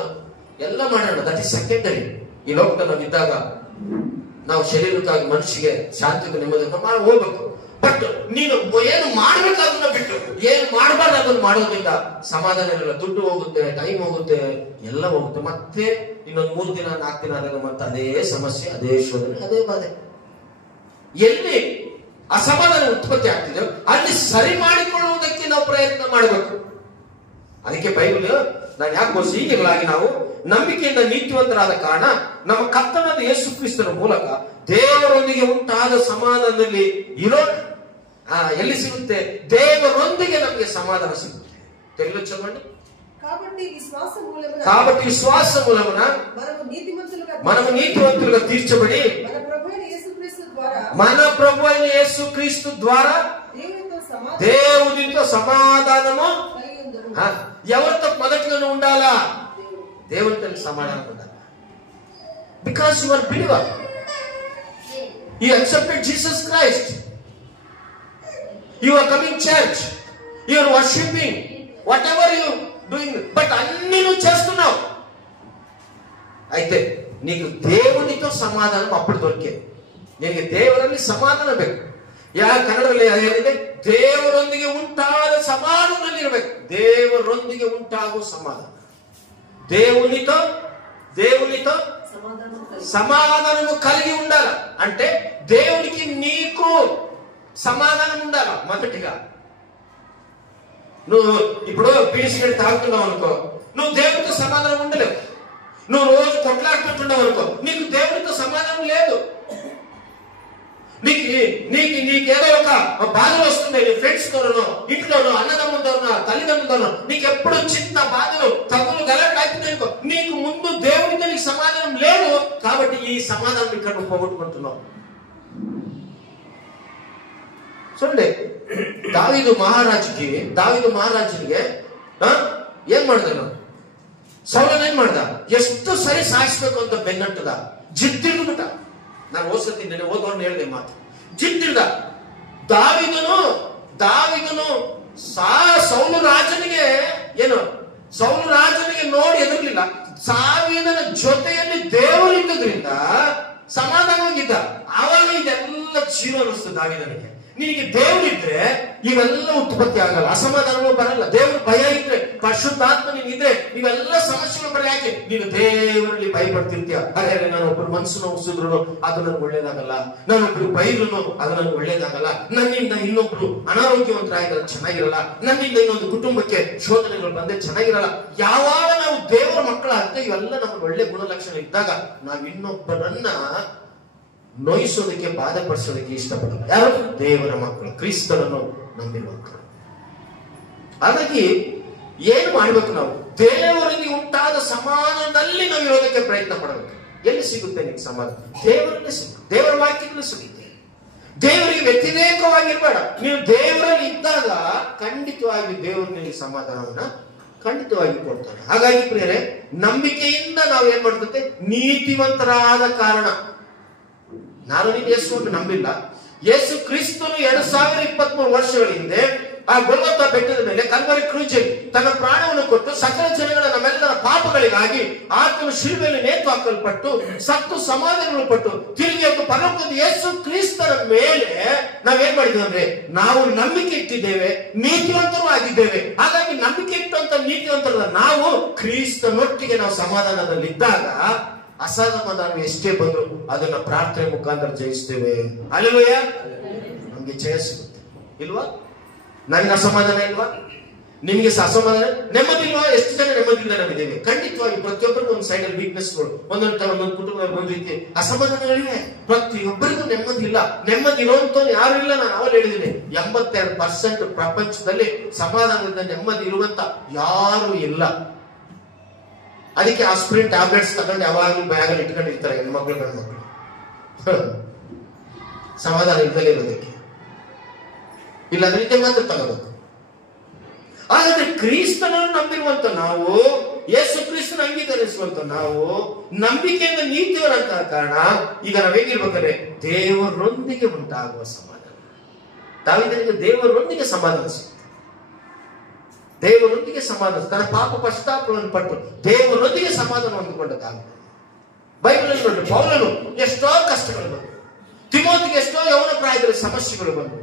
ಎಲ್ಲ ಮಾಡೋಣ, ದಟ್ ಇಸ್ ಸೆಕೆಂಡರಿ. ಈ ಲೋಕದಲ್ಲಿ ನಾವು ಇದ್ದಾಗ ನಾವು ಶರೀರಕ್ಕಾಗಿ ಮನುಷ್ಯಗೆ ಶಾಂತಿ ನೆಮ್ಮದಿಯನ್ನು ಮಾಡಿ ಹೋಗ್ಬೇಕು. ಬಟ್ ನೀನು ಏನು ಮಾಡ್ಬೇಕಾದನ್ನ ಬಿಟ್ಟು ಏನು ಮಾಡಬಾರ್ದು ಅದನ್ನು ಮಾಡೋದ್ರಿಂದ ಸಮಾಧಾನ ಇರಲ್ಲ. ದುಡ್ಡು ಹೋಗುತ್ತೆ, ಟೈಮ್ ಹೋಗುತ್ತೆ, ಎಲ್ಲ ಹೋಗುತ್ತೆ. ಮತ್ತೆ ಇನ್ನೊಂದು 3 ದಿನ 4 ದಿನ ಆದಾಗ ಮತ್ತೆ ಅದೇ ಸಮಸ್ಯೆ, ಅದೇ ಶೋಧನೆ, ಅದೇ ಬಾಧೆ. ಎಲ್ಲಿ ಅಸಮಾಧಾನ ಉತ್ಪತ್ತಿ ಆಗ್ತಿದೆ ಅಲ್ಲಿ ಸರಿ ಮಾಡಿಕೊಳ್ಳುವುದಕ್ಕೆ ನಾವು ಪ್ರಯತ್ನ ಮಾಡಬೇಕು. ಅದಕ್ಕೆ ಬೈಬಲ್ ನಾನು ಯಾಕೆ ಗೋಸಿ, ಹೀಗಿರಲಾಗಿ ನಾವು ನಂಬಿಕೆಯಿಂದ ನೀತಿವಂತರಾದ ಕಾರಣ ನಮ್ಮ ಕರ್ತನಾದ ಯೇಸು ಕ್ರಿಸ್ತನ ಮೂಲಕ ದೇವರೊಂದಿಗೆ ಉಂಟಾದ ಸಮಾಧಾನದಲ್ಲಿ ಇರೋಣ. ಎಲ್ಲಿ ಸಿಗುತ್ತೆ? ದೇವರೊಂದಿಗೆ ನಮಗೆ ಸಮಾಧಾನ ಸಿಗುತ್ತೆ. తెలుగు చదవండి. కాబట్టి విశ్వాస మూలమున మనము నీతిమంతులుగా తీర్చబడి మన ప్రభు అయిన యేసుక్రీస్తు ద్వారా దేవునితో సమాధానము. ఎవరితో మొదటిగా ఉండాలా? దేవునితో సమాధానం ఉండాలి. Because you are believer, you accepted Jesus Christ, you are coming church, you are worshiping, whatever you doing, but అన్ని నువ్వు చేస్తున్నావు. అయితే నీకు దేవునితో సమాధానం అప్పుడు దొరికేది. ನಿನಗೆ ದೇವರಲ್ಲಿ ಸಮಾಧಾನ ಬೇಕು. ಕನ್ನಡದಲ್ಲಿ ಏನಿದೆ? ದೇವರೊಂದಿಗೆ ಉಂಟಾದ ಸಮಾಧಾನದಲ್ಲಿ ಇರಬೇಕು. ದೇವರೊಂದಿಗೆ ಉಂಟಾಗುವ ಸಮಾಧಾನ, దేవునితో సమాధానము కలిగి ఉండాలి. అంటే దేవునికి నీకు సమాధానం ఉండాలి. మొదటిగా నువ్వు ఇప్పుడు పీడి సిగరెట్ తాగుతున్నావు అనుకో, నువ్వు దేవునితో సమాధానం ఉండలేవు. నువ్వు రోజు కొట్లాడుకుంటున్నావు అనుకో, నీకు దేవుడితో సమాధానం లేదు. నీకేదో ఒక బాధలు వస్తుంది, నీ ఫ్రెండ్స్ తోనో, ఇంట్లోనో, అన్నదమ్ములతోనో, తల్లిదండ్రులతోనో, నీకు ఎప్పుడు చిన్న బాధలు తగులు గలట్లయితే నీకు ముందు దేవుడితో నీకు సమాధానం లేదు. కాబట్టి ఈ సమాధానం ఇక్కడ నువ్వు పోగొట్టుకుంటున్నావు. చూడండి, దావీదు ಮಹಾರಾಜನಿಗೆ ಏನ್ ಮಾಡ್ದ, ಸೌಲನ ಏನ್ ಮಾಡ್ದ, ಎಷ್ಟು ಸರಿ ಸಾಯಿಸ್ಬೇಕು ಅಂತ ಬೆನ್ನಟ್ಟದ, ಜಿದ್ದಿಡ್ಬಿಟ್ಟ. ನಾನು ಓದ್ಸತಿ ನೆನೆ ಓದೋರ್ನ ಹೇಳಿದೆ ಮಾತು, ಜಿದ್ದಿಡ್ದ. ದಾವೀದನು ಸೌಲು ರಾಜನಿಗೆ ನೋಡಿ ಎದುರ್ಲಿಲ್ಲ. ಸಾವಿನ ಜೊತೆಯಲ್ಲಿ ದೇವರಿದ್ದರಿಂದ ಸಮಾಧಾನವಾಗಿದ್ದ. ಆವಾಗ ಇದೆಲ್ಲ ಜೀವ ಅನ್ನಿಸ್ತು ದಾವೀದನಿಗೆ. ನಿನಗೆ ದೇವರಿದ್ರೆ ಇವೆಲ್ಲ ಉತ್ಪತ್ತಿ ಆಗಲ್ಲ, ಅಸಮಾಧಾನಗಳು ಬರಲ್ಲ. ದೇವ್ರ ಭಯ ಇದ್ರೆ, ಪರಿಶುದ್ಧಾತ್ಮ ನೀನಿದ್ರೆ ಇವೆಲ್ಲ ಸಮಸ್ಯೆಗಳು ಬರ. ಯಾಕೆ? ನೀನು ದೇವರಲ್ಲಿ ಭಯಪಡ್ತಿರ್ತೀಯ. ಹಾಗಾದ್ರೆ ನಾನೊಬ್ಬರು ಮನಸ್ಸು ನೋವಿಸಿದ್ರು ಅದು ನನಗೆ ಒಳ್ಳೇದಾಗಲ್ಲ, ನಾನೊಬ್ರು ಬೈದ್ರು ಅದು ನನಗೆ ಒಳ್ಳೇದಾಗಲ್ಲ, ನನ್ನಿಂದ ಇನ್ನೊಬ್ರು ಅನಾರೋಗ್ಯವಂತರಾಗಿದ್ರೆ ಚೆನ್ನಾಗಿರಲ್ಲ, ನನ್ನಿಂದ ಇನ್ನೊಂದು ಕುಟುಂಬಕ್ಕೆ ಶೋಧನೆಗಳು ಬಂದ್ರೆ ಚೆನ್ನಾಗಿರಲ್ಲ. ಯಾವಾಗ ನಾವು ದೇವರ ಮಕ್ಕಳಾಗ್ತೇವೆ, ಇವೆಲ್ಲ ನಮ್ಗೆ ಒಳ್ಳೆ ಗುಣಲಕ್ಷಣ ಇದ್ದಾಗ ನಾವು ಇನ್ನೊಬ್ಬರನ್ನ ನೋಯಿಸೋದಕ್ಕೆ, ಬಾಧಪಡಿಸೋದಕ್ಕೆ ಇಷ್ಟಪಡಲ್ಲ. ಯಾರು? ದೇವರ ಮಕ್ಕಳು, ಕ್ರಿಸ್ತನನ್ನು ನಂಬಿರುವಂತರು. ಹಾಗಾಗಿ ಏನು ಮಾಡ್ಬೇಕು? ನಾವು ದೇವರಿಗೆ ಉಂಟಾದ ಸಮಾಧಾನದಲ್ಲಿ ನಾವು ಇರೋದಕ್ಕೆ ಪ್ರಯತ್ನ ಪಡಬೇಕು. ಎಲ್ಲಿ ಸಿಗುತ್ತೆ ನಿಮ್ಗೆ ಸಮಾಧಾನ? ದೇವರಲ್ಲೇ ಸಿಗುತ್ತೆ, ದೇವರ ವಾಕ್ಯದಲ್ಲಿ ಸಿಗುತ್ತೆ. ದೇವರಿಗೆ ವ್ಯತಿರೇಕವಾಗಿರ್ಬೇಡ. ನೀವು ದೇವರಲ್ಲಿ ಇದ್ದಾಗ ಖಂಡಿತವಾಗಿ ದೇವರು ನಿಮಗೆ ಸಮಾಧಾನವನ್ನ ಖಂಡಿತವಾಗಿ ಕೊಡ್ತಾನೆ. ಹಾಗಾಗಿ ಪ್ರಿಯರೇ, ನಂಬಿಕೆಯಿಂದ ನಾವು ಏನ್ ಮಾಡ್ತೇವೆ? ನೀತಿವಂತರಾದ ಕಾರಣ ನಾನು ನೀನು ಯೇಸುವನ್ನು ನಂಬಿಲ್ಲ. ಯೇಸು ಕ್ರಿಸ್ತನು 2023 ವರ್ಷಗಳ ಹಿಂದೆ ಆ ಗೊಲ್ಗೊಥಾ ಬೆಟ್ಟದ ಮೇಲೆ ಕಲ್ವರಿ ಕ್ರೂಜಲ್ಲಿ ತನ್ನ ಪ್ರಾಣವನ್ನು ಕೊಟ್ಟು ಸಕಲ ಜನಗಳ ನಮ್ಮೆಲ್ಲರ ಪಾಪಗಳಿಗಾಗಿ ಆತನು ಶಿಲುಬೆಯಲ್ಲಿ ನೇತು ಹಾಕಲ್ಪಟ್ಟು ಸತ್ತು ಸಮಾಧಿಗೊಳಪಟ್ಟು ತಿರುಗಿ ಒಂದು ಪರಲೋಕದ ಯೇಸು ಕ್ರಿಸ್ತನ ಮೇಲೆ ನಾವೇನ್ ಮಾಡಿದ್ವಿ ಅಂದ್ರೆ ನಾವು ನಂಬಿಕೆ ಇಟ್ಟಿದ್ದೇವೆ, ನೀತಿವಂತರು ಆಗಿದ್ದೇವೆ. ಹಾಗಾಗಿ ನಂಬಿಕೆ ಇಟ್ಟಂತ ನೀತಿವಂತರಾದ ನಾವು ಕ್ರಿಸ್ತನೊಟ್ಟಿಗೆ ನಾವು ಸಮಾಧಾನದಲ್ಲಿದ್ದಾಗ ಅಸಮಾಧಾನ ಎಷ್ಟೇ ಬಂದ್ರು ಅದನ್ನ ಪ್ರಾರ್ಥನೆ ಮುಖಾಂತರ ಜಯಿಸ್ತೇವೆ. ಅಲ್ಲೆಲೂಯ. ನಮ್ಗೆ ಜಯ ಸಿಗುತ್ತೆ ಇಲ್ವಾ? ನನಗೆ ಅಸಮಾಧಾನ ಇಲ್ವಾ? ನಿಮ್ಗೆ ಅಸಮಾಧಾನ, ನೆಮ್ಮದಿ ಇಲ್ವಾ? ಎಷ್ಟು ಜನ ನೆಮ್ಮದಿಯಿಂದ ನಾವಿದ್ದೇವೆ. ಖಂಡಿತವಾಗಿ ಪ್ರತಿಯೊಬ್ಬರಿಗೂ ಒಂದು ಸೈಡ್ ಅಲ್ಲಿ ವೀಕ್ನೆಸ್ಗಳು, ಒಂದೊಂದು ಕುಟುಂಬದಲ್ಲಿ ಒಂದು ರೀತಿ ಅಸಮಾಧಾನಗಳಿವೆ. ಪ್ರತಿಯೊಬ್ಬರಿಗೂ ನೆಮ್ಮದಿ ಇಲ್ಲ. ನೆಮ್ಮದಿ ಇರುವಂತವ್ರು ಯಾರು ಇಲ್ಲ. ನಾನು ಅವಳು ಹೇಳಿದ್ದೀನಿ, 82% ಪ್ರಪಂಚದಲ್ಲಿ ಸಮಾಧಾನದಿಂದ ನೆಮ್ಮದಿ ಇರುವಂತ ಯಾರು ಇಲ್ಲ. ಅದಕ್ಕೆ ಆಸ್ಪಿರಿನ್ ಟ್ಯಾಬ್ಲೆಟ್ಸ್ ತಗೊಂಡು ಯಾವಾಗಲೂ ಬ್ಯಾಗಲ್ಲಿ ಇಟ್ಕೊಂಡಿರ್ತಾರೆ ಹೆಣ್ಮಕ್ಳು ಗಂಡ್ಮಕ್ಳು, ಸಮಾಧಾನ ಇದ್ದಲೇ ಇರೋದಕ್ಕೆ. ಇಲ್ಲಾಂದ್ರೆ ಇದ್ದೇ ಮಾತ್ರ ತಗೋಬೇಕು. ಹಾಗಾದ್ರೆ ಕ್ರಿಸ್ತನನ್ನು ನಂಬಿರುವಂತ ನಾವು, ಯೇಸು ಕ್ರಿಸ್ತನ ಅಂಗೀಕರಿಸುವಂತ ನಾವು, ನಂಬಿಕೆಯಿಂದ ನೀತಿಯವರಂತ ಕಾರಣ ಈಗ ನಾವೇಗಿರ್ಬೇಕಾದ್ರೆ ದೇವರೊಂದಿಗೆ ಉಂಟಾಗುವ ಸಮಾಧಾನ. ದಾವೀದನಿಗೆ ದೇವರೊಂದಿಗೆ ಸಮಾಧಾನ ಸಿಗುತ್ತೆ. ದೇವರೊಂದಿಗೆ ಸಮಾಧಾನ, ತನ್ನ ಪಾಪ ಪಶ್ಚಾತ್ತಾಪವನ್ನು ಪಟ್ಟು ದೇವರೊಂದಿಗೆ ಸಮಾಧಾನ ಹೊಂದಿಕೊಂಡ ದಾವೀದ. ಬೈಬಲ್ ನೋಡಿ, ಪೌಲನು ಎಷ್ಟೋ ಕಷ್ಟಗಳು ಬಂದು, ತಿಮೋತಿಗೆ ಎಷ್ಟೋ ಯೌವನ ಪ್ರಾಯದಲ್ಲಿ ಸಮಸ್ಯೆಗಳು ಬಂದು,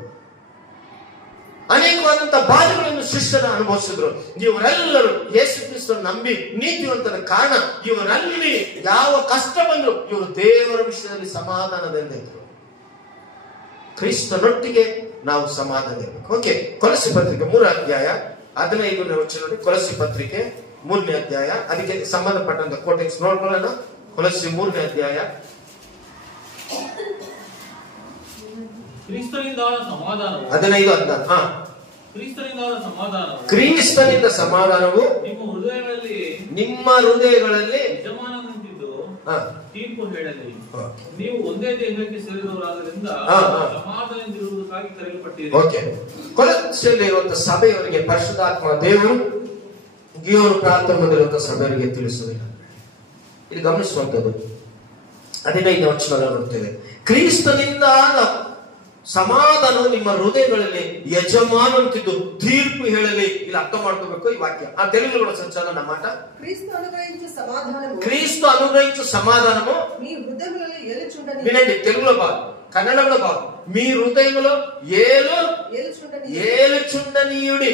ಅನೇಕವಾದಂತಹ ಬಾಧೆಗಳನ್ನು ಶಿಷ್ಯನ ಅನುಭವಿಸಿದ್ರು. ಇವರೆಲ್ಲರೂ ಯೇಸು ಕ್ರಿಸ್ತನ ನಂಬಿ ನೀತಿವಂತರ ಕಾರಣ ಇವರಲ್ಲಿ ಯಾವ ಕಷ್ಟ ಬಂದ್ರು ಇವರು ದೇವರ ವಿಷಯದಲ್ಲಿ ಸಮಾಧಾನದಿಂದಿದ್ರು. ಕ್ರಿಸ್ತನೊಟ್ಟಿಗೆ ನಾವು ಸಮಾಧಾನ ಇರಬೇಕು. ಓಕೆ, ಕೊಲಸ್ಸೆ ಪತ್ರಿಕೆ 3 ಅಧ್ಯಾಯ 15ನೇ ವಚನ ನೋಡಿ. ಕೊಲಸ್ಸೆ ಪತ್ರಿಕೆ 3ನೇ ಅಧ್ಯಾಯ, ಅದಕ್ಕೆ ಸಂಬಂಧಪಟ್ಟಂತ ಕೋಟೆಕ್ಸ್ ನೋಡ್ಕೊಳ್ಳೋಣ. ಕೊಲಸ್ಸೆ 3ನೇ ಅಧ್ಯಾಯ. ಕ್ರಿಸ್ತನಿಂದಾದ ಸಮಾಧಾನವು 15-16. ಕ್ರಿಸ್ತನಿಂದ ಸಮಾಧಾನವು ನಿಮ್ಮ ಹೃದಯಗಳಲ್ಲಿ ಯಜಮಾನನಂತಿದ್ದು ತೀರ್ಪು ಹೇಳಲಿ. ನೀವು ಒಂದೇ ದೇಹಕ್ಕೆ ಸೇರಿದವರಾದ್ದರಿಂದ ಸಮಾಧಾನದಿಂದಿರುವುದಕ್ಕಾಗಿ ಕರೆಯಲ್ಪಟ್ಟಿರಿ. ಓಕೆ, ಕೊಲಸ್ಸೆಯಲ್ಲಿ ಇರುವಂತಹ ಸಭೆಯವರಿಗೆ ಪರಿಶುದ್ಧಾತ್ಮ ದೇವರು ಇವರು ಪ್ರಾರ್ಥನೆ ಹೊಂದಿರುವಂತಹ ಸಭೆಯವರಿಗೆ ತಿಳಿಸುವುದಿಲ್ಲ. ಇಲ್ಲಿ ಗಮನಿಸುವಂತದ್ದು 15ನೇ ವಚನದಲ್ಲಿ ನೋಡ್ತೇವೆ, ಕ್ರಿಸ್ತನಿಂದ ಸಮಾಧಾನ ನಿಮ್ಮ ಹೃದಯಗಳಲ್ಲಿ ಯಜಮಾನಂತಿದ್ದು ತೀರ್ಪು ಹೇಳಲಿ. ಇಲ್ಲಿ ಅರ್ಥ ಮಾಡ್ಕೋಬೇಕು ಈ ವಾಕ್ಯ. ಆ తెలుగులో సంచాలన అన్నమాట. క్రీస్తు అనుగ్రహించు సమాధానము మీ హృదయములలో ఏలుచుండని. వినండి, తెలుగులో బాగు, కన్నడలో బాగు. మీ హృదయములో ఏలుచుండనీయుడి.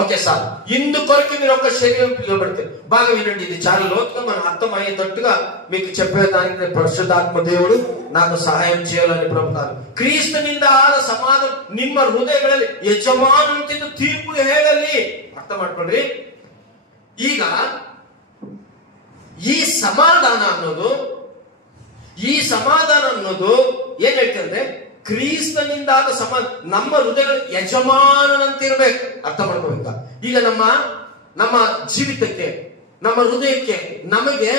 ఓకే సార్, ఇందుకొరకు మీరు ఒక శరీరం పిలువబడితే. బాగా వినండి, ఇది చాలా లోతుగా మనం అర్థమయ్యేటట్టుగా మీకు చెప్పేదానికి పరిశుద్ధాత్మ దేవుడు నాకు సహాయం చేయాలని ప్రభుత్వాలు. ಕ್ರಿಸ್ತನಿಂದ ಆದ ಸಮಾಧಾನ ನಿಮ್ಮ ಹೃದಯಗಳಲ್ಲಿ ಯಜಮಾನಂತಿದ್ದು ತೀರ್ಪು ಹೇಳಲಿ. ಅರ್ಥ ಮಾಡ್ಕೊಳ್ರಿ. ಈಗ ಈ ಸಮಾಧಾನ ಅನ್ನೋದು ಏನ್ ಹೇಳ್ತಂದ್ರೆ ಕ್ರಿಸ್ತನಿಂದಾದ ನಮ್ಮ ಹೃದಯಗಳು ಯಜಮಾನನಂತಿರ್ಬೇಕು. ಅರ್ಥ ಮಾಡ್ಕೋಬೇಕ. ಈಗ ನಮ್ಮ ಜೀವಿತಕ್ಕೆ, ನಮ್ಮ ಹೃದಯಕ್ಕೆ, ನಮಗೆ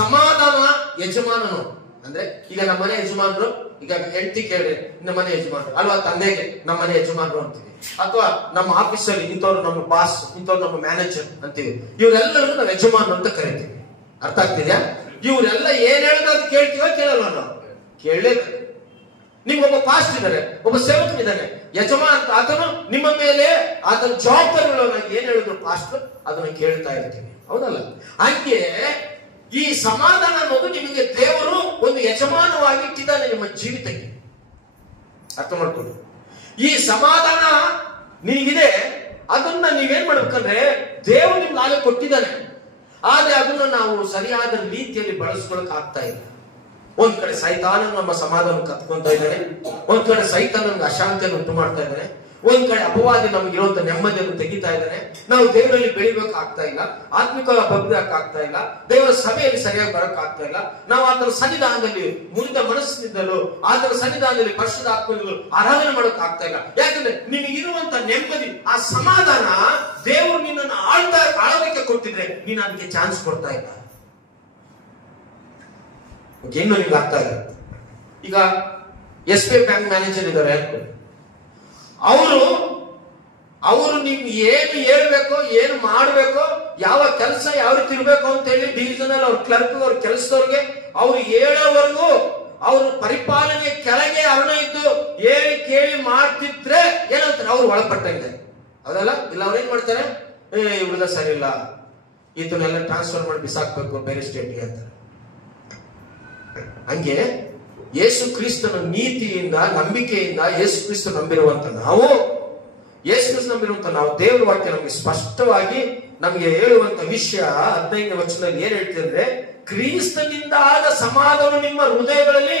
ಸಮಾಧಾನ ಯಜಮಾನನು ಅಂದ್ರೆ, ಈಗ ನಮ್ಮ ಮನೆ ಯಜಮಾನರು, ಈಗ ಹೆಂಡತಿ ಕೇಳಿ ನಮ್ಮ ಮನೆ ಯಜಮಾನರು ಅಲ್ವಾ, ತಂದೆಗೆ ನಮ್ಮ ಮನೆ ಯಜಮಾನರು ಅಂತೀವಿ, ಅಥವಾ ನಮ್ಮ ಆಫೀಸಲ್ಲಿ ಇಂಥವ್ರು ನಮ್ಮ ಬಾಸ್, ಇಂಥವ್ರು ನಮ್ಮ ಮ್ಯಾನೇಜರ್ ಅಂತೀವಿ. ಇವರೆಲ್ಲರೂ ನಾವು ಯಜಮಾನರು ಅಂತ ಕರಿತೀವಿ. ಅರ್ಥ ಆಗ್ತಿದ್ಯಾ? ಇವರೆಲ್ಲ ಏನ್ ಹೇಳಿದ್ರೆ ಅದು ಕೇಳ್ತೀವ, ಕೇಳಲ್ವ? ನಾವು ಕೇಳಲೇಬೇಕು. ನಿಮ್ಗೊಬ್ಬ ಪಾಸ್ಟ್ ಇದ್ದಾರೆ, ಒಬ್ಬ ಸೇವಕನಿದ್ದಾನೆ, ಯಜಮಾನ, ಆತನು ನಿಮ್ಮ ಮೇಲೆ ಆತನ ಜವಾಬ್ದಾರಿಗಳನ್ನಾಗಿ ಏನ್ ಹೇಳಿದ್ರು ಪಾಸ್ಟ್, ಅದನ್ನ ಕೇಳ್ತಾ ಇರ್ತೀವಿ. ಹೌದಲ್ಲ? ಹಂಗೆ ಈ ಸಮಾಧಾನ ಅನ್ನೋದು ನಿಮಗೆ ದೇವರು ಒಂದು ಯಜಮಾನವಾಗಿ ಇಟ್ಟಿದ್ದಾನೆ ನಿಮ್ಮ ಜೀವಿತಕ್ಕೆ. ಅರ್ಥ ಮಾಡ್ಕೊಂಡು ಈ ಸಮಾಧಾನ ನೀಗಿದೆ, ಅದನ್ನ ನೀವೇನ್ ಮಾಡ್ಬೇಕಂದ್ರೆ ದೇವರು ನಿಮ್ಗೆ ಆಗ ಕೊಟ್ಟಿದ್ದಾನೆ. ಆದ್ರೆ ಅದನ್ನ ನಾವು ಸರಿಯಾದ ರೀತಿಯಲ್ಲಿ ಬಳಸ್ಕೊಳಕ್ ಆಗ್ತಾ ಇಲ್ಲ. ಒಂದ್ ಕಡೆ ಸೈತಾನ ನಮ್ಮ ಸಮಾಧಾನ ಕತ್ಕೊಂತ ಇದ್ದಾನೆ, ಒಂದ್ ಕಡೆ ಸೈತಾನ ನಮ್ಗೆ ಅಶಾಂತಿಯನ್ನು ಉಂಟು ಮಾಡ್ತಾ ಇದ್ದಾನೆ, ಒಂದ್ ಕಡೆ ಅಪವಾದಿ ನಮ್ಗೆ ಇರುವಂತ ನೆಮ್ಮದಿಯನ್ನು ತೆಗಿತಾ ಇದ್ದಾನೆ. ನಾವು ದೇವರಲ್ಲಿ ಬೆಳಿಬೇಕು ಆಗ್ತಾ ಇಲ್ಲ, ಆತ್ಮಿಕವಾಗಿ ಬಗ್ಗಕ್ಕೆ ಆಗ್ತಾ ಇಲ್ಲ, ದೇವರ ಸಭೆಯಲ್ಲಿ ಸರಿಯಾಗಿ ಬರಕ್ ಆಗ್ತಾ ಇಲ್ಲ. ನಾವು ಆತನ ಸನ್ನಿಧಾನದಲ್ಲಿ ಮುರಿದ ಮನಸ್ಸಿನಿಂದಲೂ ಆತನ ಸನ್ನಿಧಾನದಲ್ಲಿ ಪರಿಶುದ್ಧ ಆತ್ಮಗಳು ಆರಾಧನೆ ಮಾಡೋಕ್ ಆಗ್ತಾ ಇಲ್ಲ. ಯಾಕಂದ್ರೆ ನಿನಗಿರುವಂತ ನೆಮ್ಮದಿ, ಆ ಸಮಾಧಾನ ದೇವರು ನಿನ್ನನ್ನು ಆಳೋದಕ್ಕೆ ಕೊಟ್ಟಿದ್ರೆ ನೀನು ಅದಕ್ಕೆ ಚಾನ್ಸ್ ಕೊಡ್ತಾ ಇಲ್ಲ. ಇನ್ನು ನಿಮ್ಗೆ ಅರ್ಥ ಆಗುತ್ತೆ. ಈಗ SBI ಬ್ಯಾಂಕ್ ಮ್ಯಾನೇಜರ್ ಇದ್ದಾರೆ, ಅವರು ನಿಮ್ಗೆ ಏನು ಹೇಳ್ಬೇಕೋ, ಏನು ಮಾಡ್ಬೇಕೋ, ಯಾವ ಕೆಲಸ ಯಾವ ರೀತಿ ಇರ್ಬೇಕು ಅಂತ ಹೇಳಿ ಡಿವಿಷನ್ ಅಲ್ಲಿ ಅವ್ರ ಕ್ಲರ್ಕ್, ಅವ್ರ ಕೆಲಸದವ್ರಿಗೆ ಅವ್ರು ಹೇಳೋವರೆಗೂ ಅವ್ರ ಪರಿಪಾಲನೆ ಕೆಳಗೆ ಅರುಣ ಇದ್ದು ಹೇಳಿ ಕೇಳಿ ಮಾಡ್ತಿದ್ರೆ ಏನಂತಾರೆ, ಅವ್ರು ಒಳಪಟ್ಟಂಗೆ. ಅದಲ್ಲ, ಇಲ್ಲ ಅವ್ರು ಏನ್ ಮಾಡ್ತಾರೆ, ಇವ್ರದ ಸರಿ ಇಲ್ಲ, ಇದನ್ನೆಲ್ಲ ಟ್ರಾನ್ಸ್ಫರ್ ಮಾಡಿ ಬಿಸಾಕ್ಬೇಕು ಬೇರೆ ಸ್ಟೇಟ್ಗೆ ಅಂತಾರೆ. ಹಂಗೆ ಯೇಸು ಕ್ರಿಸ್ತನ ನೀತಿಯಿಂದ, ನಂಬಿಕೆಯಿಂದ ಯೇಸು ಕ್ರಿಸ್ತ ನಂಬಿರುವಂತ ನಾವು ದೇವರ ವಾಕ್ಯ ನಮಗೆ ಸ್ಪಷ್ಟವಾಗಿ ನಮಗೆ ಹೇಳುವಂತ ವಿಷಯ 15ನೇ ವಚನದಲ್ಲಿ ಏನ್ ಹೇಳ್ತಿದ್ರೆ, ಕ್ರಿಸ್ತನಿಂದ ಆದ ಸಮಾಧಾನ ನಿಮ್ಮ ಹೃದಯಗಳಲ್ಲಿ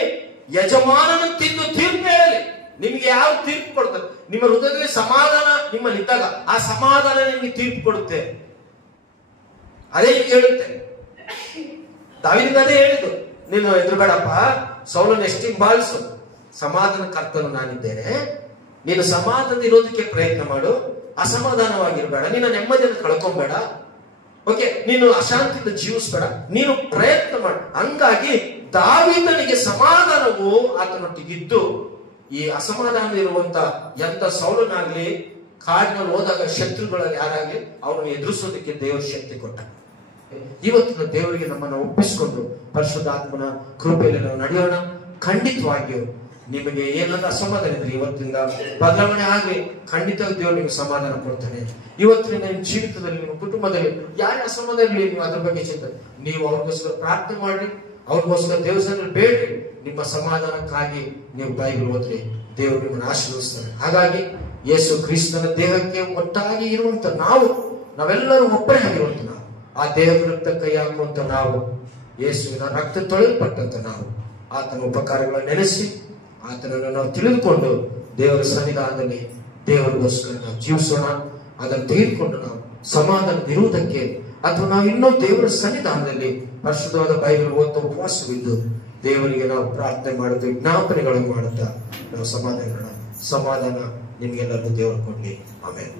ಯಜಮಾನನ ತಿಂದು ತೀರ್ಪು ಹೇಳಲಿ. ನಿಮ್ಗೆ ಯಾವ ತೀರ್ಪು ಕೊಡ್ತಾರೆ? ನಿಮ್ಮ ಹೃದಯದಲ್ಲಿ ಸಮಾಧಾನ ನಿಮ್ಮಲ್ಲಿ ಇದ್ದಾಗ ಆ ಸಮಾಧಾನ ನಿಮ್ಗೆ ತೀರ್ಪು ಕೊಡುತ್ತೆ. ಅದೇ ಹೇಳುತ್ತೆ. ದಾವೀದನಿಗೆ ಅದೇ ಹೇಳಿದ್ದು, ನೀನು ಎದುರುಬೇಡಪ್ಪ, ಸೌಲನ ಎಷ್ಟು ಹಿಂಬಾಲಿಸು, ಸಮಾಧಾನ ಕರ್ತನು ನಾನಿದ್ದೇನೆ, ನೀನು ಸಮಾಧಾನ ಇರೋದಕ್ಕೆ ಪ್ರಯತ್ನ ಮಾಡು, ಅಸಮಾಧಾನವಾಗಿರ್ಬೇಡ, ನಿನ್ನ ನೆಮ್ಮದಿಯನ್ನು ಕಳ್ಕೊಂಬೇಡ, ಓಕೆ, ನೀನು ಅಶಾಂತಿಯಿಂದ ಜೀವಿಸ್ಬೇಡ, ನೀನು ಪ್ರಯತ್ನ ಮಾಡು. ಹಂಗಾಗಿ ದಾವೀದನಿಗೆ ಸಮಾಧಾನವು ಆತನೊಟ್ಟಿಗಿದ್ದು, ಈ ಅಸಮಾಧಾನ ಇರುವಂತ ಎಂತ ಸೌಲನಾಗ್ಲಿ, ಕಾಡಿನಲ್ಲಿ ಹೋದಾಗ ಶತ್ರುಗಳಲ್ಲಿ ಯಾರಾಗ್ಲಿ ಅವ್ರನ್ನ ಎದುರಿಸೋದಕ್ಕೆ ದೇವರ ಶಕ್ತಿ ಕೊಟ್ಟ. ಇವತ್ತಿನ ದೇವರಿಗೆ ನಮ್ಮನ್ನು ಒಪ್ಪಿಸಿಕೊಂಡು ಪರಿಶುದ್ಧಾತ್ಮನ ಕೃಪೆಯಲ್ಲಿ ನಾವು ನಡೆಯೋಣ. ಖಂಡಿತವಾಗಿಯೂ ನಿಮಗೆ ಏನಾದ್ರೂ ಅಸಮಾಧಾನ ಇದ್ರೆ ಇವತ್ತಿಂದ ಬದಲಾವಣೆ ಆಗ್ಲಿ, ಖಂಡಿತ ದೇವರು ನಿಮಗೆ ಸಮಾಧಾನ ಕೊಡ್ತಾನೆ. ಇವತ್ತಿನ ನಿಮ್ಮ ಜೀವಿತದಲ್ಲಿ, ನಿಮ್ಮ ಕುಟುಂಬದಲ್ಲಿ ಯಾರೇ ಅಸಮಾಧಾನ ಇರಲಿ, ನೀವು ಅದ್ರ ಬಗ್ಗೆ ಚಿಂತೆ, ನೀವು ಅವ್ರಿಗೋಸ್ಕರ ಪ್ರಾರ್ಥನೆ ಮಾಡಿ, ಅವ್ರಿಗೋಸ್ಕರ ದೇವಸ್ಥಾನದಲ್ಲಿ ಬೇಡ್ರಿ. ನಿಮ್ಮ ಸಮಾಧಾನಕ್ಕಾಗಿ ನೀವು ಬೈಬಲ್ ಓದ್ರಿ, ದೇವರು ನಿಮ್ಮನ್ನು ಆಶೀರ್ವದಿಸ್ತಾರೆ. ಹಾಗಾಗಿ ಯೇಸು ಕ್ರಿಸ್ತನ ದೇಹಕ್ಕೆ ಒಟ್ಟಾಗಿ ಇರುವಂತ ನಾವೆಲ್ಲರೂ ಒಬ್ಬರೇ ಆಗಿರುವಂತ ನಾವು, ಆ ದೇಹದ ರಕ್ತ ಕೈ ಹಾಕುವಂತ ನಾವು, ಯೇಸುವಿನ ರಕ್ತ ತೊಳೆಯಲ್ಪಟ್ಟಂತ ನಾವು, ಆತನ ಉಪಕಾರಗಳನ್ನು ನೆನೆಸಿ ಆತನನ್ನು ನಾವು ತಿಳಿದುಕೊಂಡು ದೇವರ ಸನ್ನಿಧಾನದಲ್ಲಿ ದೇವರಿಗೋಸ್ಕರ ನಾವು ಜೀವಿಸೋಣ. ಅದನ್ನು ತೆಗೆದುಕೊಂಡು ನಾವು ಸಮಾಧಾನವಿರುವುದಕ್ಕೆ, ಅಥವಾ ನಾವು ಇನ್ನೂ ದೇವರ ಸನ್ನಿಧಾನದಲ್ಲಿ ಪರಿಶುದ್ಧವಾದ ಬೈಬಲ್ ಓದುತ್ತಾ ಉಪವಾಸವಿದ್ದು ದೇವರಿಗೆ ನಾವು ಪ್ರಾರ್ಥನೆ ಮಾಡುತ್ತಾ ವಿಜ್ಞಾಪನೆಗಳನ್ನು ಮಾಡುತ್ತಾ ನಾವು ಸಮಾಧಾನ ನಿಮಗೆಲ್ಲರಿಗೂ ದೇವರು ಕೊಡ್ಲಿ. ಆಮೇಲೆ